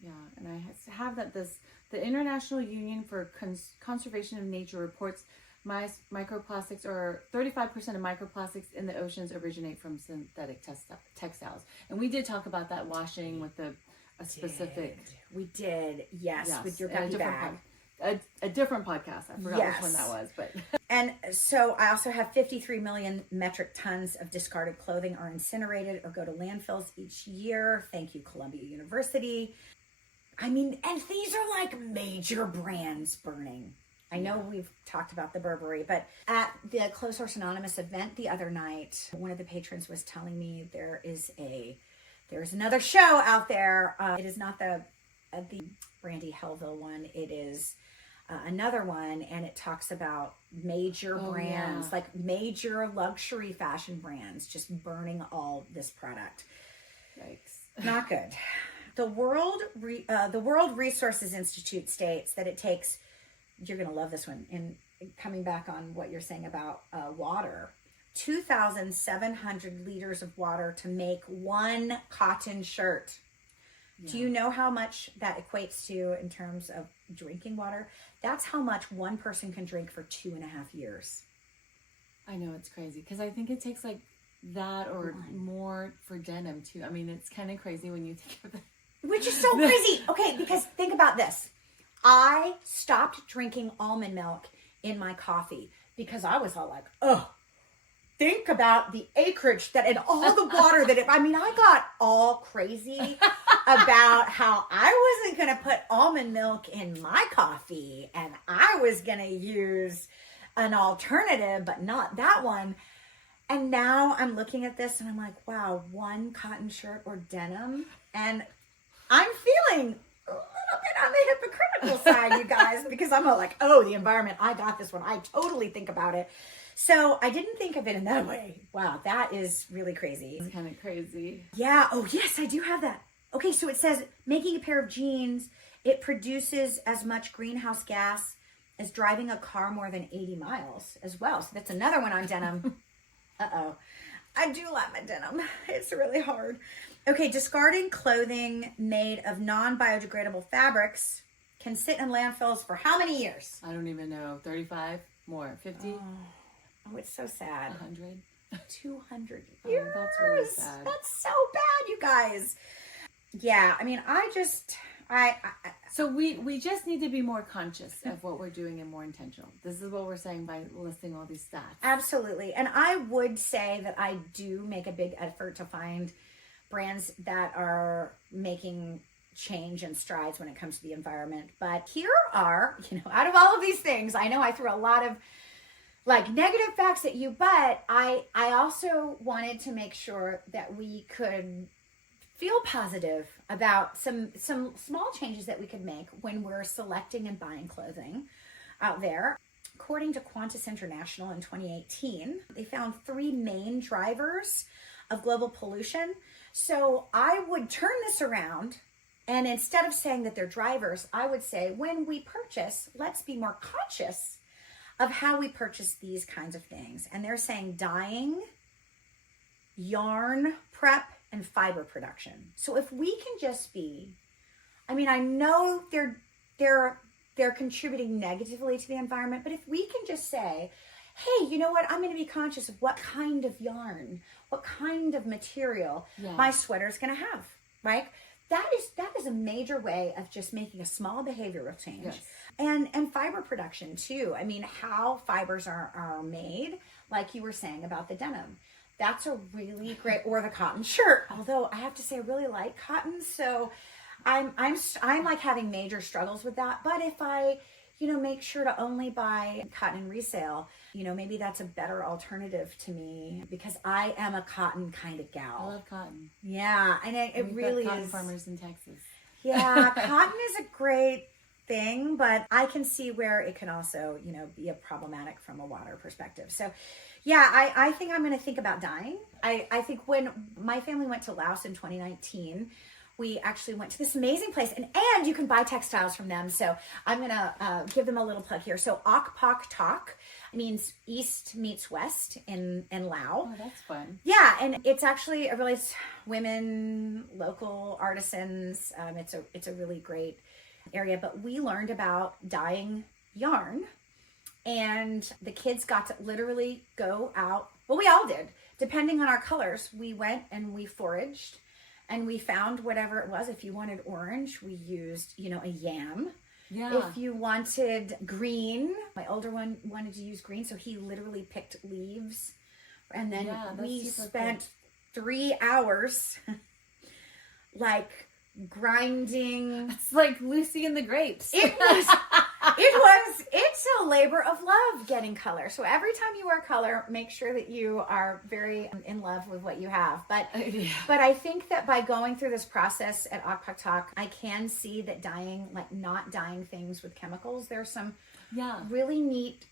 Yeah, and I have that the International Union for Conservation of Nature reports microplastics, or 35% of microplastics in the oceans originate from synthetic textiles. And we did talk about that washing with a specific. We did, yes, with your and Guppy bag. A different podcast. I forgot which one that was, but. And so I also have 53 million metric tons of discarded clothing are incinerated or go to landfills each year. Thank you, Columbia University. I mean, and these are like major brands burning. I know we've talked about the Burberry, but at the Clothes Horse Anonymous event the other night, one of the patrons was telling me there's another show out there. It is not the Brandy Hellville one. It is another one, and it talks about major brands, like major luxury fashion brands, just burning all this product. Yikes! Not good. The World Resources Institute states that it takes. You're going to love this one. And coming back on what you're saying about water, 2,700 liters of water to make one cotton shirt. Yeah. Do you know how much that equates to in terms of drinking water? That's how much one person can drink for 2.5 years. I know, it's crazy because I think it takes like that or more for denim too. I mean, it's kind of crazy when you think of it. Which is so crazy. Okay, because think about this. I stopped drinking almond milk in my coffee because I was all like, oh, think about the acreage that and all the water that I got all crazy about how I wasn't going to put almond milk in my coffee and I was going to use an alternative, but not that one. And now I'm looking at this and I'm like, wow, one cotton shirt or denim. And I'm feeling a little bit on the hypocritical side, you guys, because I'm all like, oh, the environment, I got this one. I totally think about it. So I didn't think of it in that way. Wow, that is really crazy. It's kind of crazy. Yeah. Oh, yes, I do have that. Okay, so it says making a pair of jeans, it produces as much greenhouse gas as driving a car more than 80 miles as well. So that's another one on denim. Uh-oh. I do like my denim. It's really hard. Okay, discarding clothing made of non-biodegradable fabrics can sit in landfills for how many years? I don't even know. 35? More? 50? Oh, it's so sad. 100? 200 years. Oh, that's really sad. That's so bad, you guys. Yeah, So we just need to be more conscious of what we're doing and more intentional. This is what we're saying by listing all these stats. Absolutely. And I would say that I do make a big effort to find brands that are making change and strides when it comes to the environment. But here are, out of all of these things, I know I threw a lot of negative facts at you, but I also wanted to make sure that we could feel positive about some small changes that we could make when we're selecting and buying clothing out there. According to Qantas International in 2018, they found 3 main drivers of global pollution. So I would turn this around, and instead of saying that they're drivers, I would say when we purchase, let's be more conscious of how we purchase these kinds of things. And they're saying dyeing, yarn prep, and fiber production. So if we can just be, I know they're contributing negatively to the environment, but if we can just say, hey, you know what? I'm going to be conscious of what kind of yarn, what kind of material my sweater's going to have, right? That is a major way of just making a small behavioral change. Yes. And fiber production too. How fibers are made, like you were saying about the denim. That's a really great, or the cotton shirt. Although I have to say I really like cotton, so I'm like having major struggles with that. But if I, make sure to only buy cotton and resale, maybe that's a better alternative to me because I am a cotton kind of gal. I love cotton. Yeah, and it really cotton is. Farmers in Texas. Yeah, cotton is a great thing, but I can see where it can also, be a problematic from a water perspective. So yeah, I think I'm going to think about dyeing. I think when my family went to Laos in 2019, we actually went to this amazing place, and you can buy textiles from them. So I'm going to give them a little plug here. So Okpak Tok means east meets west in Lao. Oh, that's fun. Yeah, and it's actually it's women, local artisans. It's a really great area. But we learned about dyeing yarn, and the kids got to literally go out. Well, we all did. Depending on our colors, we went and we foraged. And we found whatever it was. If you wanted orange, we used, a yam. Yeah. If you wanted green, my older one wanted to use green, so he literally picked leaves. And then we spent 3 hours like grinding. It's like Lucy and the Grapes. It's a labor of love getting color. So every time you wear color, make sure that you are very in love with what you have. But I think that by going through this process at Okpak Tok, I can see that dyeing, like not dyeing things with chemicals. There's some really neat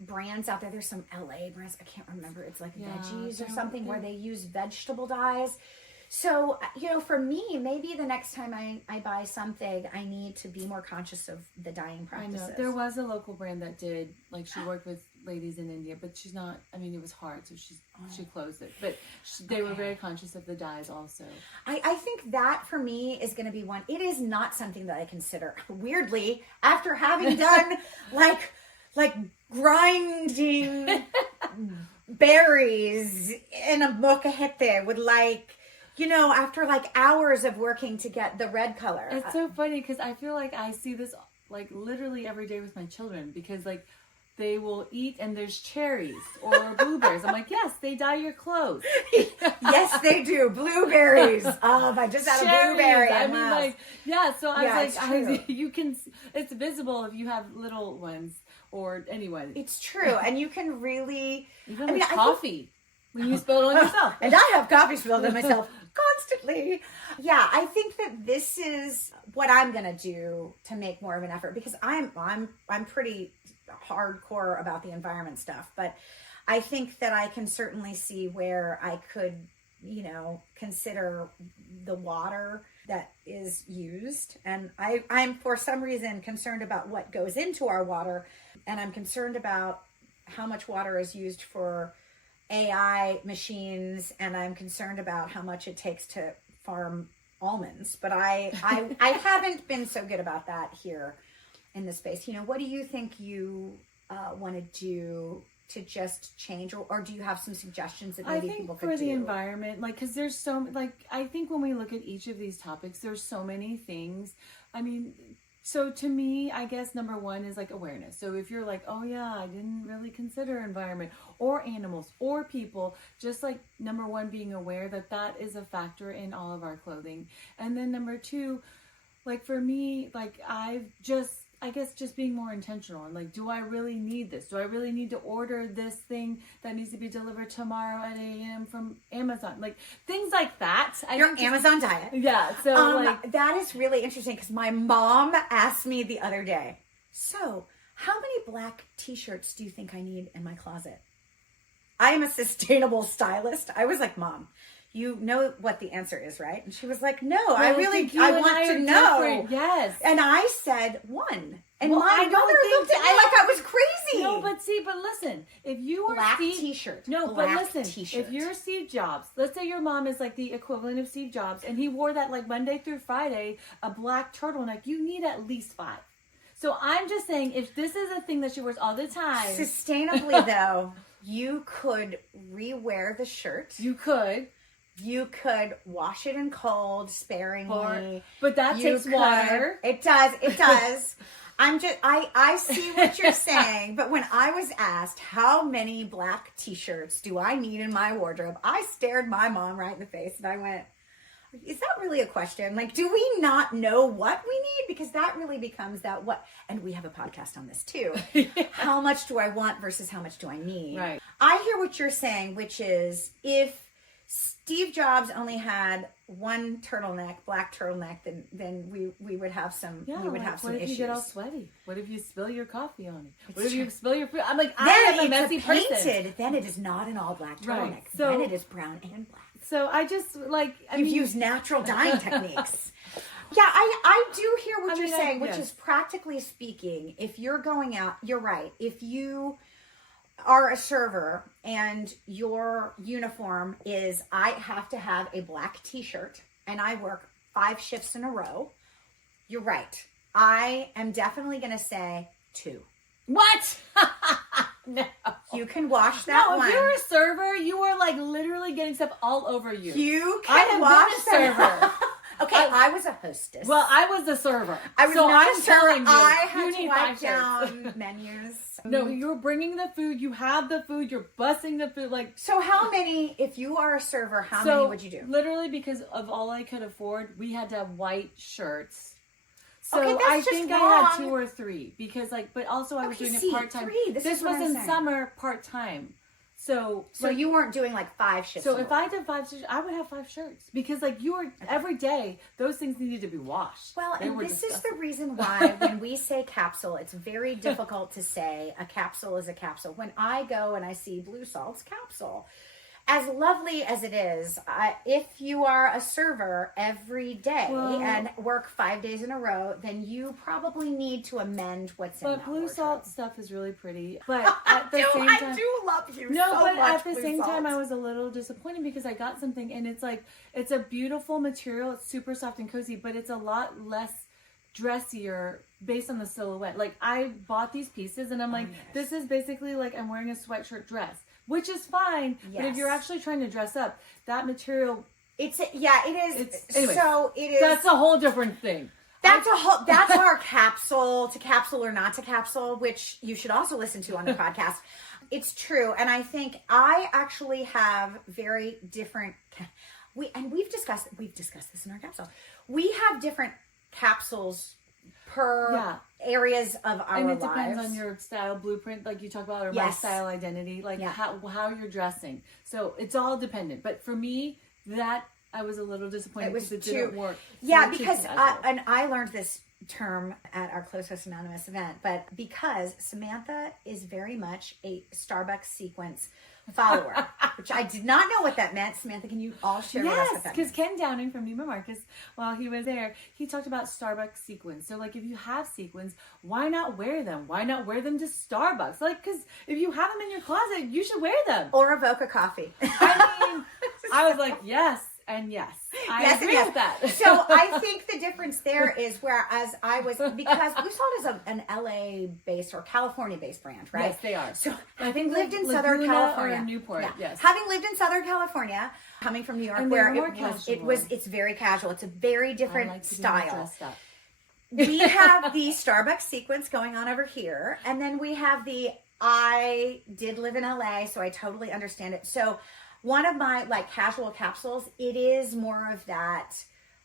brands out there. There's some LA brands. I can't remember. It's like Veggies or something where they use vegetable dyes. So, for me, maybe the next time I buy something, I need to be more conscious of the dyeing practices. I know. There was a local brand that did, like, she worked with ladies in India, but she's not, it was hard, so she closed it. But they were very conscious of the dyes also. I think that, for me, is going to be one. It is not something that I consider, weirdly, after having done, like grinding berries in a mokahete with, after hours of working to get the red color. It's so funny because I feel like I see this literally every day with my children, because they will eat and there's cherries or blueberries. I'm like, yes, they dye your clothes. Yes, they do. Blueberries. I just had a blueberry. So you can, it's visible if you have little ones or anyone. It's true. And you can really, even with coffee. When you spill it on yourself. And I have coffee spilled on myself constantly. Yeah, I think that this is what I'm going to do to make more of an effort, because I'm pretty hardcore about the environment stuff, but I think that I can certainly see where I could, consider the water that is used. And I'm for some reason concerned about what goes into our water, and I'm concerned about how much water is used for AI machines, and I'm concerned about how much it takes to farm almonds. But I haven't been so good about that here in the space. What do you think you want to do to just change, or do you have some suggestions that maybe people could do? I think for the environment, because there's so, I think when we look at each of these topics, there's so many things. So to me, I guess number one is awareness. So if you're oh yeah, I didn't really consider environment or animals or people, just number one, being aware that is a factor in all of our clothing. And then number two, for me, I guess just being more intentional and do I really need this? Do I really need to order this thing that needs to be delivered tomorrow at 8 a.m. from Amazon? Things like that. Your Amazon diet. Yeah. So that is really interesting, because my mom asked me the other day, so how many black t-shirts do you think I need in my closet? I am a sustainable stylist. I was like, Mom, you know what the answer is, right? And she was like, no, I want to know. Different. Yes. And I said 1. And my mother looked at me like I was crazy. No, but listen, if you are black t-shirt. No, black but listen, t-shirt. If you're Steve Jobs, let's say your mom is the equivalent of Steve Jobs, and he wore that Monday through Friday, a black turtleneck, you need at least 5. So I'm just saying, if this is a thing that she wears all the time. Sustainably, though, you could rewear the shirt. You could wash it in cold sparingly. But that takes water. It does. I see what you're saying, but when I was asked how many black t-shirts do I need in my wardrobe, I stared my mom right in the face and I went, is that really a question? Do we not know what we need? Because that really becomes and we have a podcast on this too. How much do I want versus how much do I need? Right. I hear what you're saying, which is if Steve Jobs only had one turtleneck, black turtleneck, then we would have some Yeah, we would like, have some what if issues. you get all sweaty? What if you spill your coffee on it? What It's if you true. spill your food? I'm like, I Then am a messy it's person. painted. Then it is not an all black turtleneck. Right. So- then it is brown and black. So I just like, You've used natural dyeing techniques. Yeah, I do hear what you're saying, which yes. is practically speaking, if you're going out, you're right. If you are a server and your uniform is, I have to have a black t-shirt and I work 5 shifts in a row, you're right. I am definitely going to say 2. What? No. You can wash that No, one. if you're a server, you are like literally getting stuff all over you. You I can have wash been a that. server. Okay, I was a hostess. Well, I was a server. I was so not I'm a server. telling you, I you had to need wipe 5 shirts. down menus. No, you're bringing the food. You have the food. You're busting the food. Like, So how many, if you are a server, how many would you do? Literally, because of all I could afford, we had to have white shirts. So Okay, that's I just think I had wrong. 2 or 3 because, like, but also I was Okay, doing see, it part time. 3, this is what was I'm in saying. summer part time. So like, you weren't doing like 5 shifts. So in a if row. I did 5 shirts, I would have 5 shirts because like you were every day, those things needed to be washed. Well, They and were this is disgusting. the reason why when we say capsule, it's very difficult to say a capsule is a capsule. When I go and I see Blue Salt's capsule, as lovely as it is, if you are a server every day and work 5 days in a row, then you probably need to amend what's in But that Blue wardrobe. Salt stuff is really pretty. But at the same I time, do love you no, so but much, at the Blue same Salt. time, I was a little disappointed because I got something and it's like it's a beautiful material. It's super soft and cozy, but it's a lot less dressier based on the silhouette. Like I bought these pieces and I'm like, this is basically like I'm wearing a sweatshirt dress, which is fine. But if you're Yes. actually trying to dress up, that material, it is. Anyway, so it is. that's a whole different thing. That's our capsule to capsule or not to capsule, which you should also listen to on the podcast. It's true. And I think I actually have very different, we've discussed this in our capsule. We have different capsules per areas of our And it lives. depends on your style blueprint, like you talk about, or my Yes. style identity, like Yeah. how you're dressing. So it's all dependent. But for me, that I was a little disappointed It was because it didn't too- work. Yeah, So too because casual. and I learned this term at our Close Host Anonymous event, but because Samantha is very much a Starbucks sequence follower, which I did not know what that meant. Samantha, can you all share with us Yes, what that because means? Ken Downing from Neiman Marcus, while he was there, he talked about Starbucks sequins. So, like, if you have sequins, why not wear them? Why not wear them to Starbucks? Like, because if you have them in your closet, you should wear them. Or evoke a coffee. I mean, I was like, yes and yes. I agree with that. So I think the difference there is whereas I was, because Blue Salt is an LA based or California based brand, right? Yes, they are. So I having think lived in Laguna Southern or California, Newport, yes. having lived in Southern California, coming from New York, And where they're more it's very casual. It's a very different I like to be style. dressed up. We have the Starbucks sequence going on over here, and then we have I did live in LA, so I totally understand it. So one of my like casual capsules, it is more of that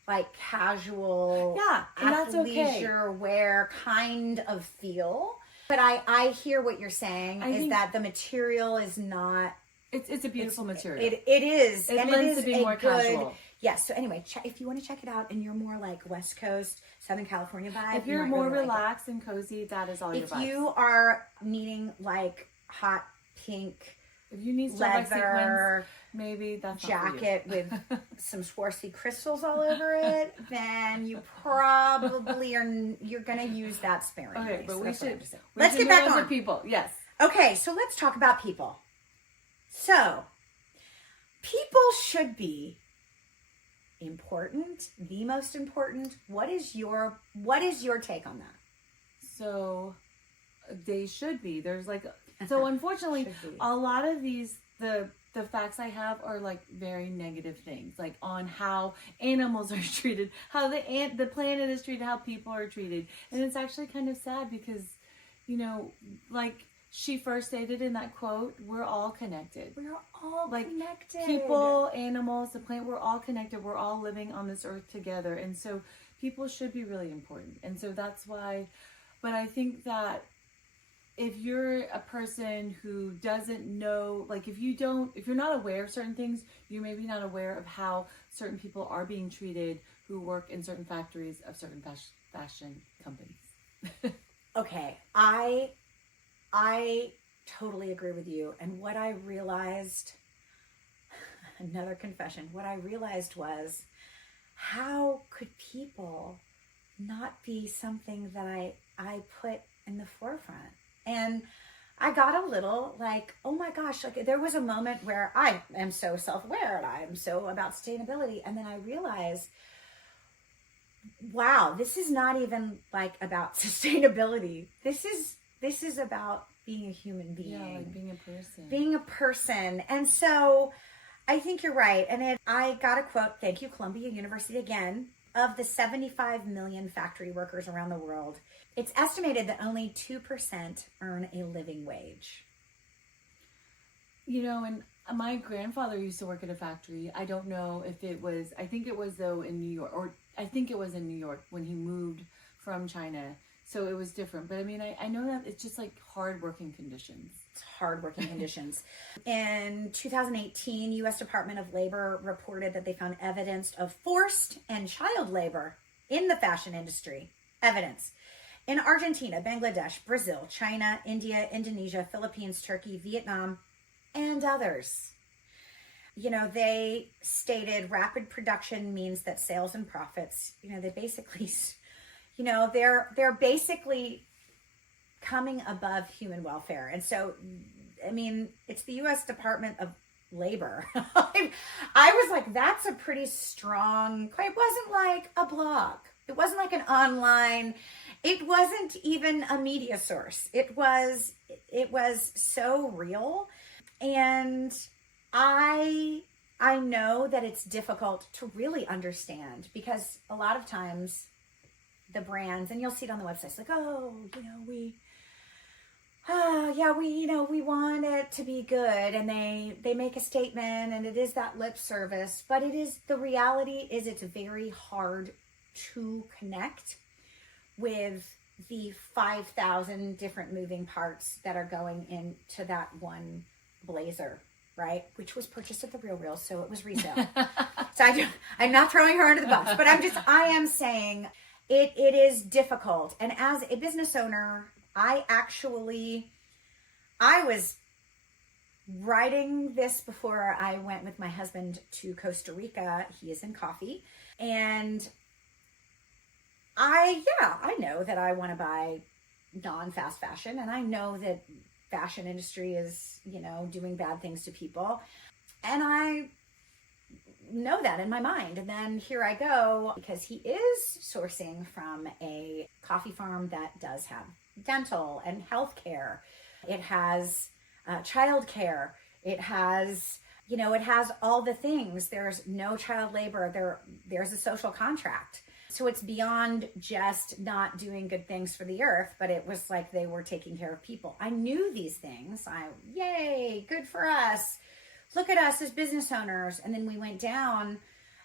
like casual, and that's okay. athleisure wear kind of feel. But I hear what you're saying is that the material is not. It's a beautiful material. It is. It and lends it is to being a more good, casual. Yes. So anyway, if you want to check it out and you're more like West Coast, Southern California vibe. If you're you might more really like it. relaxed and cozy, that is all your If vibes. you are needing like hot pink If you need Starbucks sequins, leather maybe that's not for you. jacket with some Swarovski crystals all over it, then you probably you're gonna use that sparingly. Okay, but So we that's what I should. have to say. we Let's should get back move on on to people. Yes. Okay, so let's talk about people. So, people should be important, the most important. What is your take on that? So they should be. There's like so unfortunately Should be. a lot of these the facts I have are like very negative things, like on how animals are treated, how the planet is treated, how people are treated. And it's actually kind of sad because, you know, like she first stated in that quote, we're all connected. We're all Like connected. people, animals, the plant, we're all connected. We're all living on this earth together. And so people should be really important. And so that's why, but I think that if you're a person who doesn't know, like if you're not aware of certain things, you're maybe not aware of how certain people are being treated who work in certain factories of certain fashion companies. Okay, I totally agree with you. And what I realized, another confession, what I realized was, how could people not be something that I put in the forefront? And I got a little like, oh my gosh, like there was a moment where I am so self-aware and I'm so about sustainability. And then I realized, wow, this is not even like about sustainability. This is about being a human being. Yeah, like being a person. Being a person. And so I think you're right. And I got a quote, thank you, Columbia University again, of the 75 million factory workers around the world, it's estimated that only 2% earn a living wage. You know, and my grandfather used to work at a factory. I don't know if it was, I think it was though in New York, or I think it was in New York when he moved from China. So it was different. But I mean, I know that it's just like hard working conditions. It's hard working conditions. In 2018, U.S. Department of Labor reported that they found evidence of forced and child labor in the fashion industry. Evidence. In Argentina, Bangladesh, Brazil, China, India, Indonesia, Philippines, Turkey, Vietnam, and others. You know, they stated rapid production means that sales and profits, you know, they basically, you know, they're basically coming above human welfare. And so, I mean, it's the U.S. Department of Labor. I was like, that's a pretty strong, it wasn't like a blog. It wasn't like an online, it wasn't even a media source. It was so real. And I know that it's difficult to really understand because a lot of times the brands, and you'll see it on the website, it's like, oh, you know, we want it to be good, and they make a statement, and it is that lip service, but the reality is it's very hard to connect with the 5,000 different moving parts that are going into that one blazer, right? Which was purchased at the Real, so it was resale. So I'm not throwing her under the bus, but I am saying it is difficult. And as a business owner, I was writing this before I went with my husband to Costa Rica. He is in coffee. And I know that I want to buy non-fast fashion. And I know that fashion industry is, you know, doing bad things to people. And I know that in my mind. And then here I go, because he is sourcing from a coffee farm that does have dental and health care. It has child care. It has, you know, it has all the things. There's no child labor. There's a social contract. So it's beyond just not doing good things for the earth, but it was like they were taking care of people. I knew these things. Yay, good for us. Look at us as business owners. And then we went down,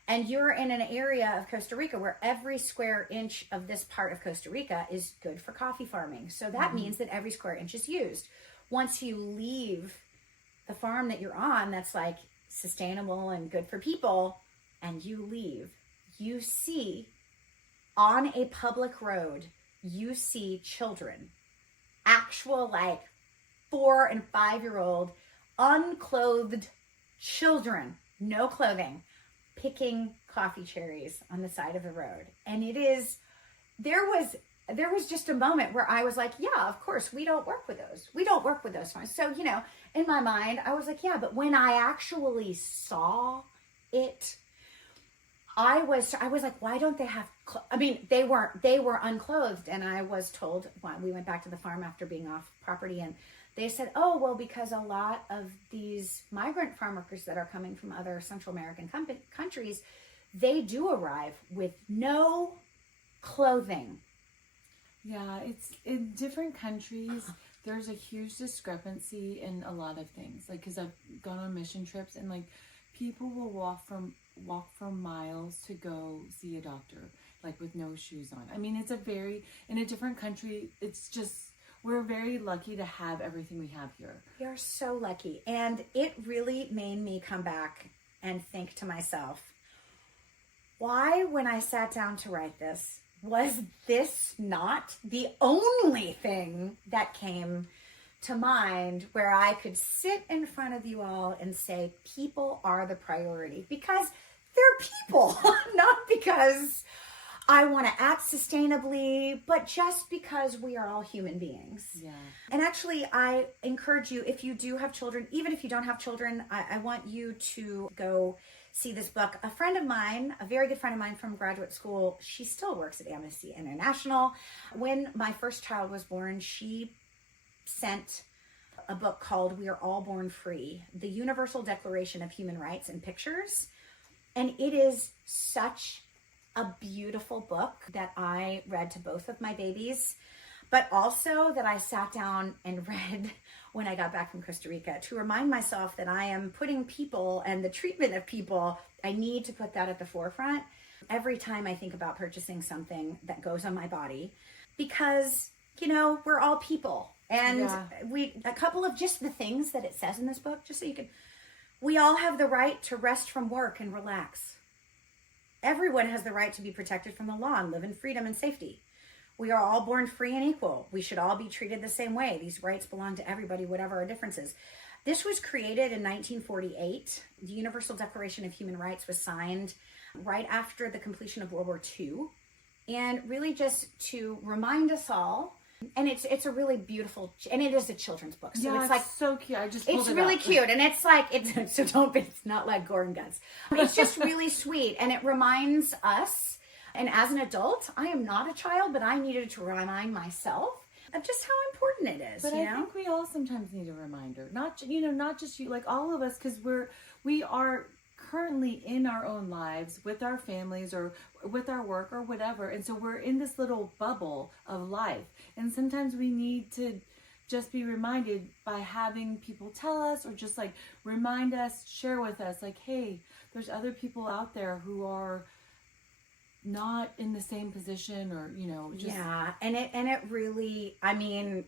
and you're in an area of Costa Rica where every square inch of this part of Costa Rica is good for coffee farming. So that means that every square inch is used. Once you leave the farm that you're on, that's like sustainable and good for people, and you leave, you see on a public road, you see children, actual like 4 and 5-year-old unclothed children, no clothing, picking coffee cherries on the side of the road. And there was just a moment where I was like, yeah, of course, we don't work with those. We don't work with those farms. So, you know, in my mind, I was like, yeah, but when I actually saw it, I was like, why don't they have, they were unclothed. And I was told, we went back to the farm after being off property, and they said, oh, well, because a lot of these migrant farm workers that are coming from other Central American countries, they do arrive with no clothing. Yeah, it's in different countries. There's a huge discrepancy in a lot of things. Like, because I've gone on mission trips, and like people will walk from miles to go see a doctor, like with no shoes on. I mean, in a different country, it's just, we're very lucky to have everything we have here. We are so lucky. And it really made me come back and think to myself, why, when I sat down to write this, was this not the only thing that came to mind where I could sit in front of you all and say, people are the priority? Because they're people, not because I want to act sustainably, but just because we are all human beings. Yeah. And actually, I encourage you, if you do have children, even if you don't have children, I want you to go see this book. A friend of mine, a very good friend of mine from graduate school, she still works at Amnesty International. When my first child was born, she sent a book called We Are All Born Free, The Universal Declaration of Human Rights in Pictures. And it is such a beautiful book that I read to both of my babies, but also that I sat down and read when I got back from Costa Rica to remind myself that I am putting people and the treatment of people, I need to put that at the forefront every time I think about purchasing something that goes on my body, because, you know, we're all people. And a couple of just the things that it says in this book, just so you can, we all have the right to rest from work and relax. Everyone has the right to be protected from the law and live in freedom and safety. We are all born free and equal. We should all be treated the same way. These rights belong to everybody, whatever our differences. This was created in 1948. The Universal Declaration of Human Rights was signed right after the completion of World War II. And really just to remind us all, and it's a really beautiful, and it is a children's book. So yeah, it's like so cute. I just pulled it's it really up. cute, and it's like so don't be, it's not like gore and guts. It's just really sweet, and it reminds us. And as an adult, I am not a child, but I needed to remind myself of just how important it is. But I think we all sometimes need a reminder, not just you, like all of us, because we are currently in our own lives with our families or with our work or whatever, and so we're in this little bubble of life, and sometimes we need to just be reminded by having people tell us, or just like remind us, share with us, like, hey, there's other people out there who are not in the same position, or just and it really, I mean,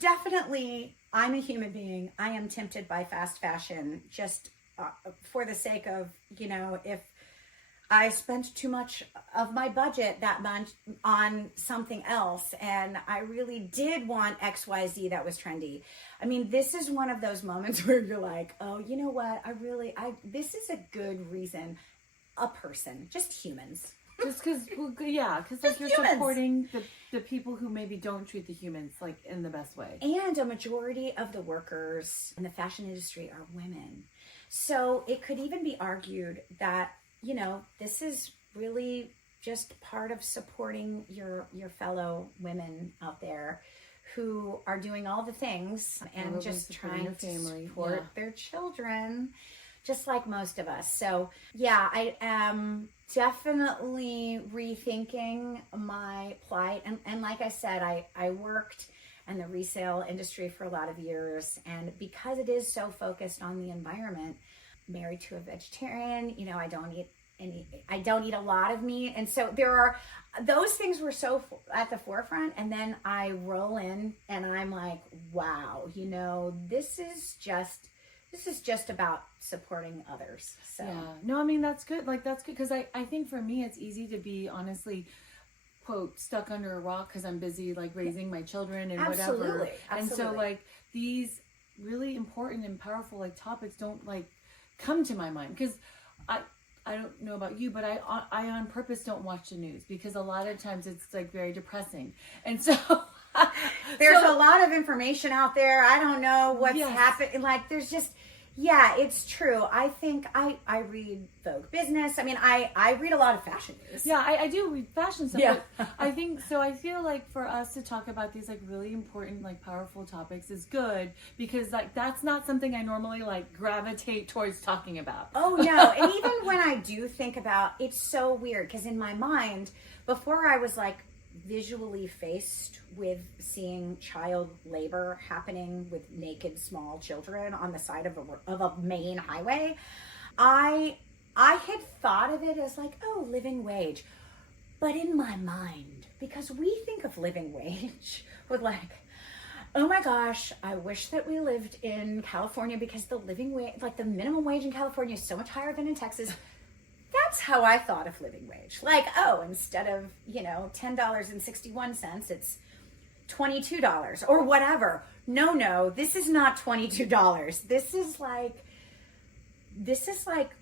definitely, I'm a human being. I am tempted by fast fashion just for the sake of, if I spent too much of my budget that month on something else and I really did want XYZ that was trendy. I mean, this is one of those moments where you're like, oh, you know what? This is a good reason. A person, just humans. Just because, like you're humans. supporting the people who maybe don't treat the humans like in the best way. And a majority of the workers in the fashion industry are women. So it could even be argued that, this is really just part of supporting your fellow women out there who are doing all the things and just trying to support their children, just like most of us. So yeah, I am definitely rethinking my plight. And like I said, I worked in the resale industry for a lot of years. And because it is so focused on the environment, married to a vegetarian, I don't eat a lot of meat. And so those things were so at the forefront. And then I roll in and I'm like, wow, this is just about supporting others. So yeah, no, I mean, that's good. Like, that's good. Cause I think for me, it's easy to be honestly, quote, stuck under a rock because I'm busy like raising my children and whatever. And so like these really important and powerful like topics don't like come to my mind, because I don't know about you, but I on purpose don't watch the news because a lot of times it's like very depressing. And so there's a lot of information out there. I don't know what's happening. Like there's just, it's true. I think I read Vogue Business. I mean, I read a lot of fashion news. Yeah, I do read fashion stuff. Yeah. But I think, so I feel like for us to talk about these like really important, like powerful topics is good, because like that's not something I normally like gravitate towards talking about. Oh no. And even when I do think about, it's so weird because in my mind, before I was like visually faced with seeing child labor happening with naked small children on the side of a main highway, I had thought of it as like, oh, living wage. But in my mind, because we think of living wage with like, oh my gosh, I wish that we lived in California because the living wage, like the minimum wage in California is so much higher than in Texas. That's how I thought of living wage. Like, oh, instead of, $10.61, it's $22 or whatever. No, this is not $22. This is like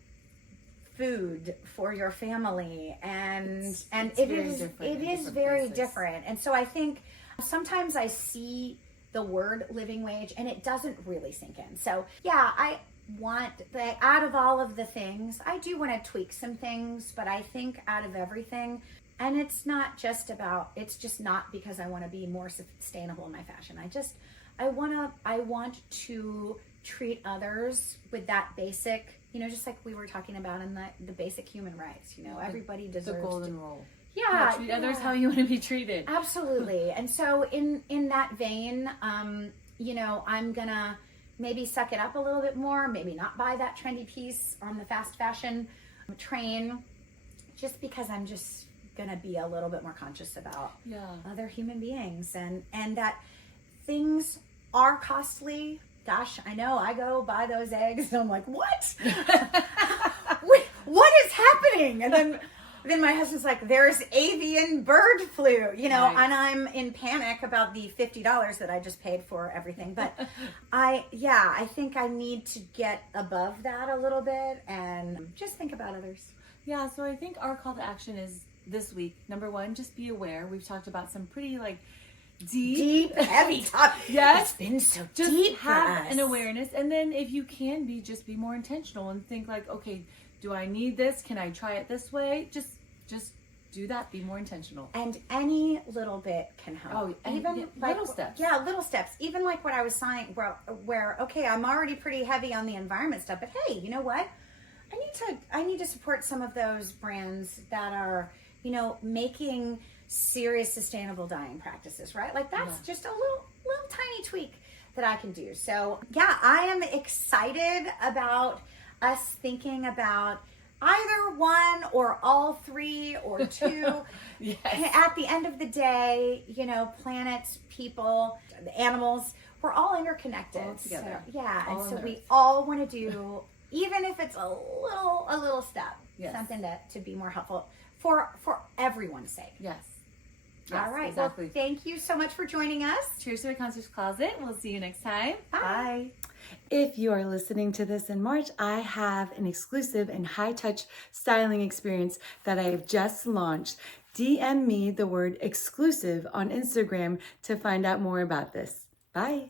food for your family, and it is very different. And so I think sometimes I see the word living wage and it doesn't really sink in. So yeah, I want that out of all of the things, I do want to tweak some things, but I think out of everything, and it's just not because I want to be more sustainable in my fashion. I want to treat others with that basic, just like we were talking about in the basic human rights, everybody deserves the golden rule. Yeah. Treat others how you want to be treated. Absolutely. And so in that vein, I'm gonna maybe suck it up a little bit more, maybe not buy that trendy piece on the fast fashion train, just because I'm just gonna be a little bit more conscious about other human beings, and that things are costly. Gosh, I know, I go buy those eggs and I'm like, what? What is happening? And then my husband's like, there's avian bird flu, right. And I'm in panic about the $50 that I just paid for everything. But I think I need to get above that a little bit and just think about others. Yeah, so I think our call to action is this week. Number one, just be aware. We've talked about some pretty deep, heavy talk. Yes, it's been so just deep. Have an awareness, and then if you can just be more intentional and think like, okay, do I need this? Can I try it this way? Just do that. Be more intentional. And any little bit can help. Oh, even little steps. Yeah, little steps. Even like what I was saying, where okay, I'm already pretty heavy on the environment stuff, but hey, you know what? I need to support some of those brands that are, making serious sustainable dyeing practices, right? Like that's just a little tiny tweak that I can do. So yeah, I am excited about us thinking about either one or all three or two. Yes. At the end of the day, planets, people, the animals, we're all interconnected. All together. So, yeah, all and so Earth. we all want to do, even if it's a little step, something to be more helpful for everyone's sake. Yes. All right. Exactly. Well, thank you so much for joining us. Cheers to the Concierge Closet. We'll see you next time. Bye. If you are listening to this in March, I have an exclusive and high-touch styling experience that I have just launched. DM me the word exclusive on Instagram to find out more about this. Bye.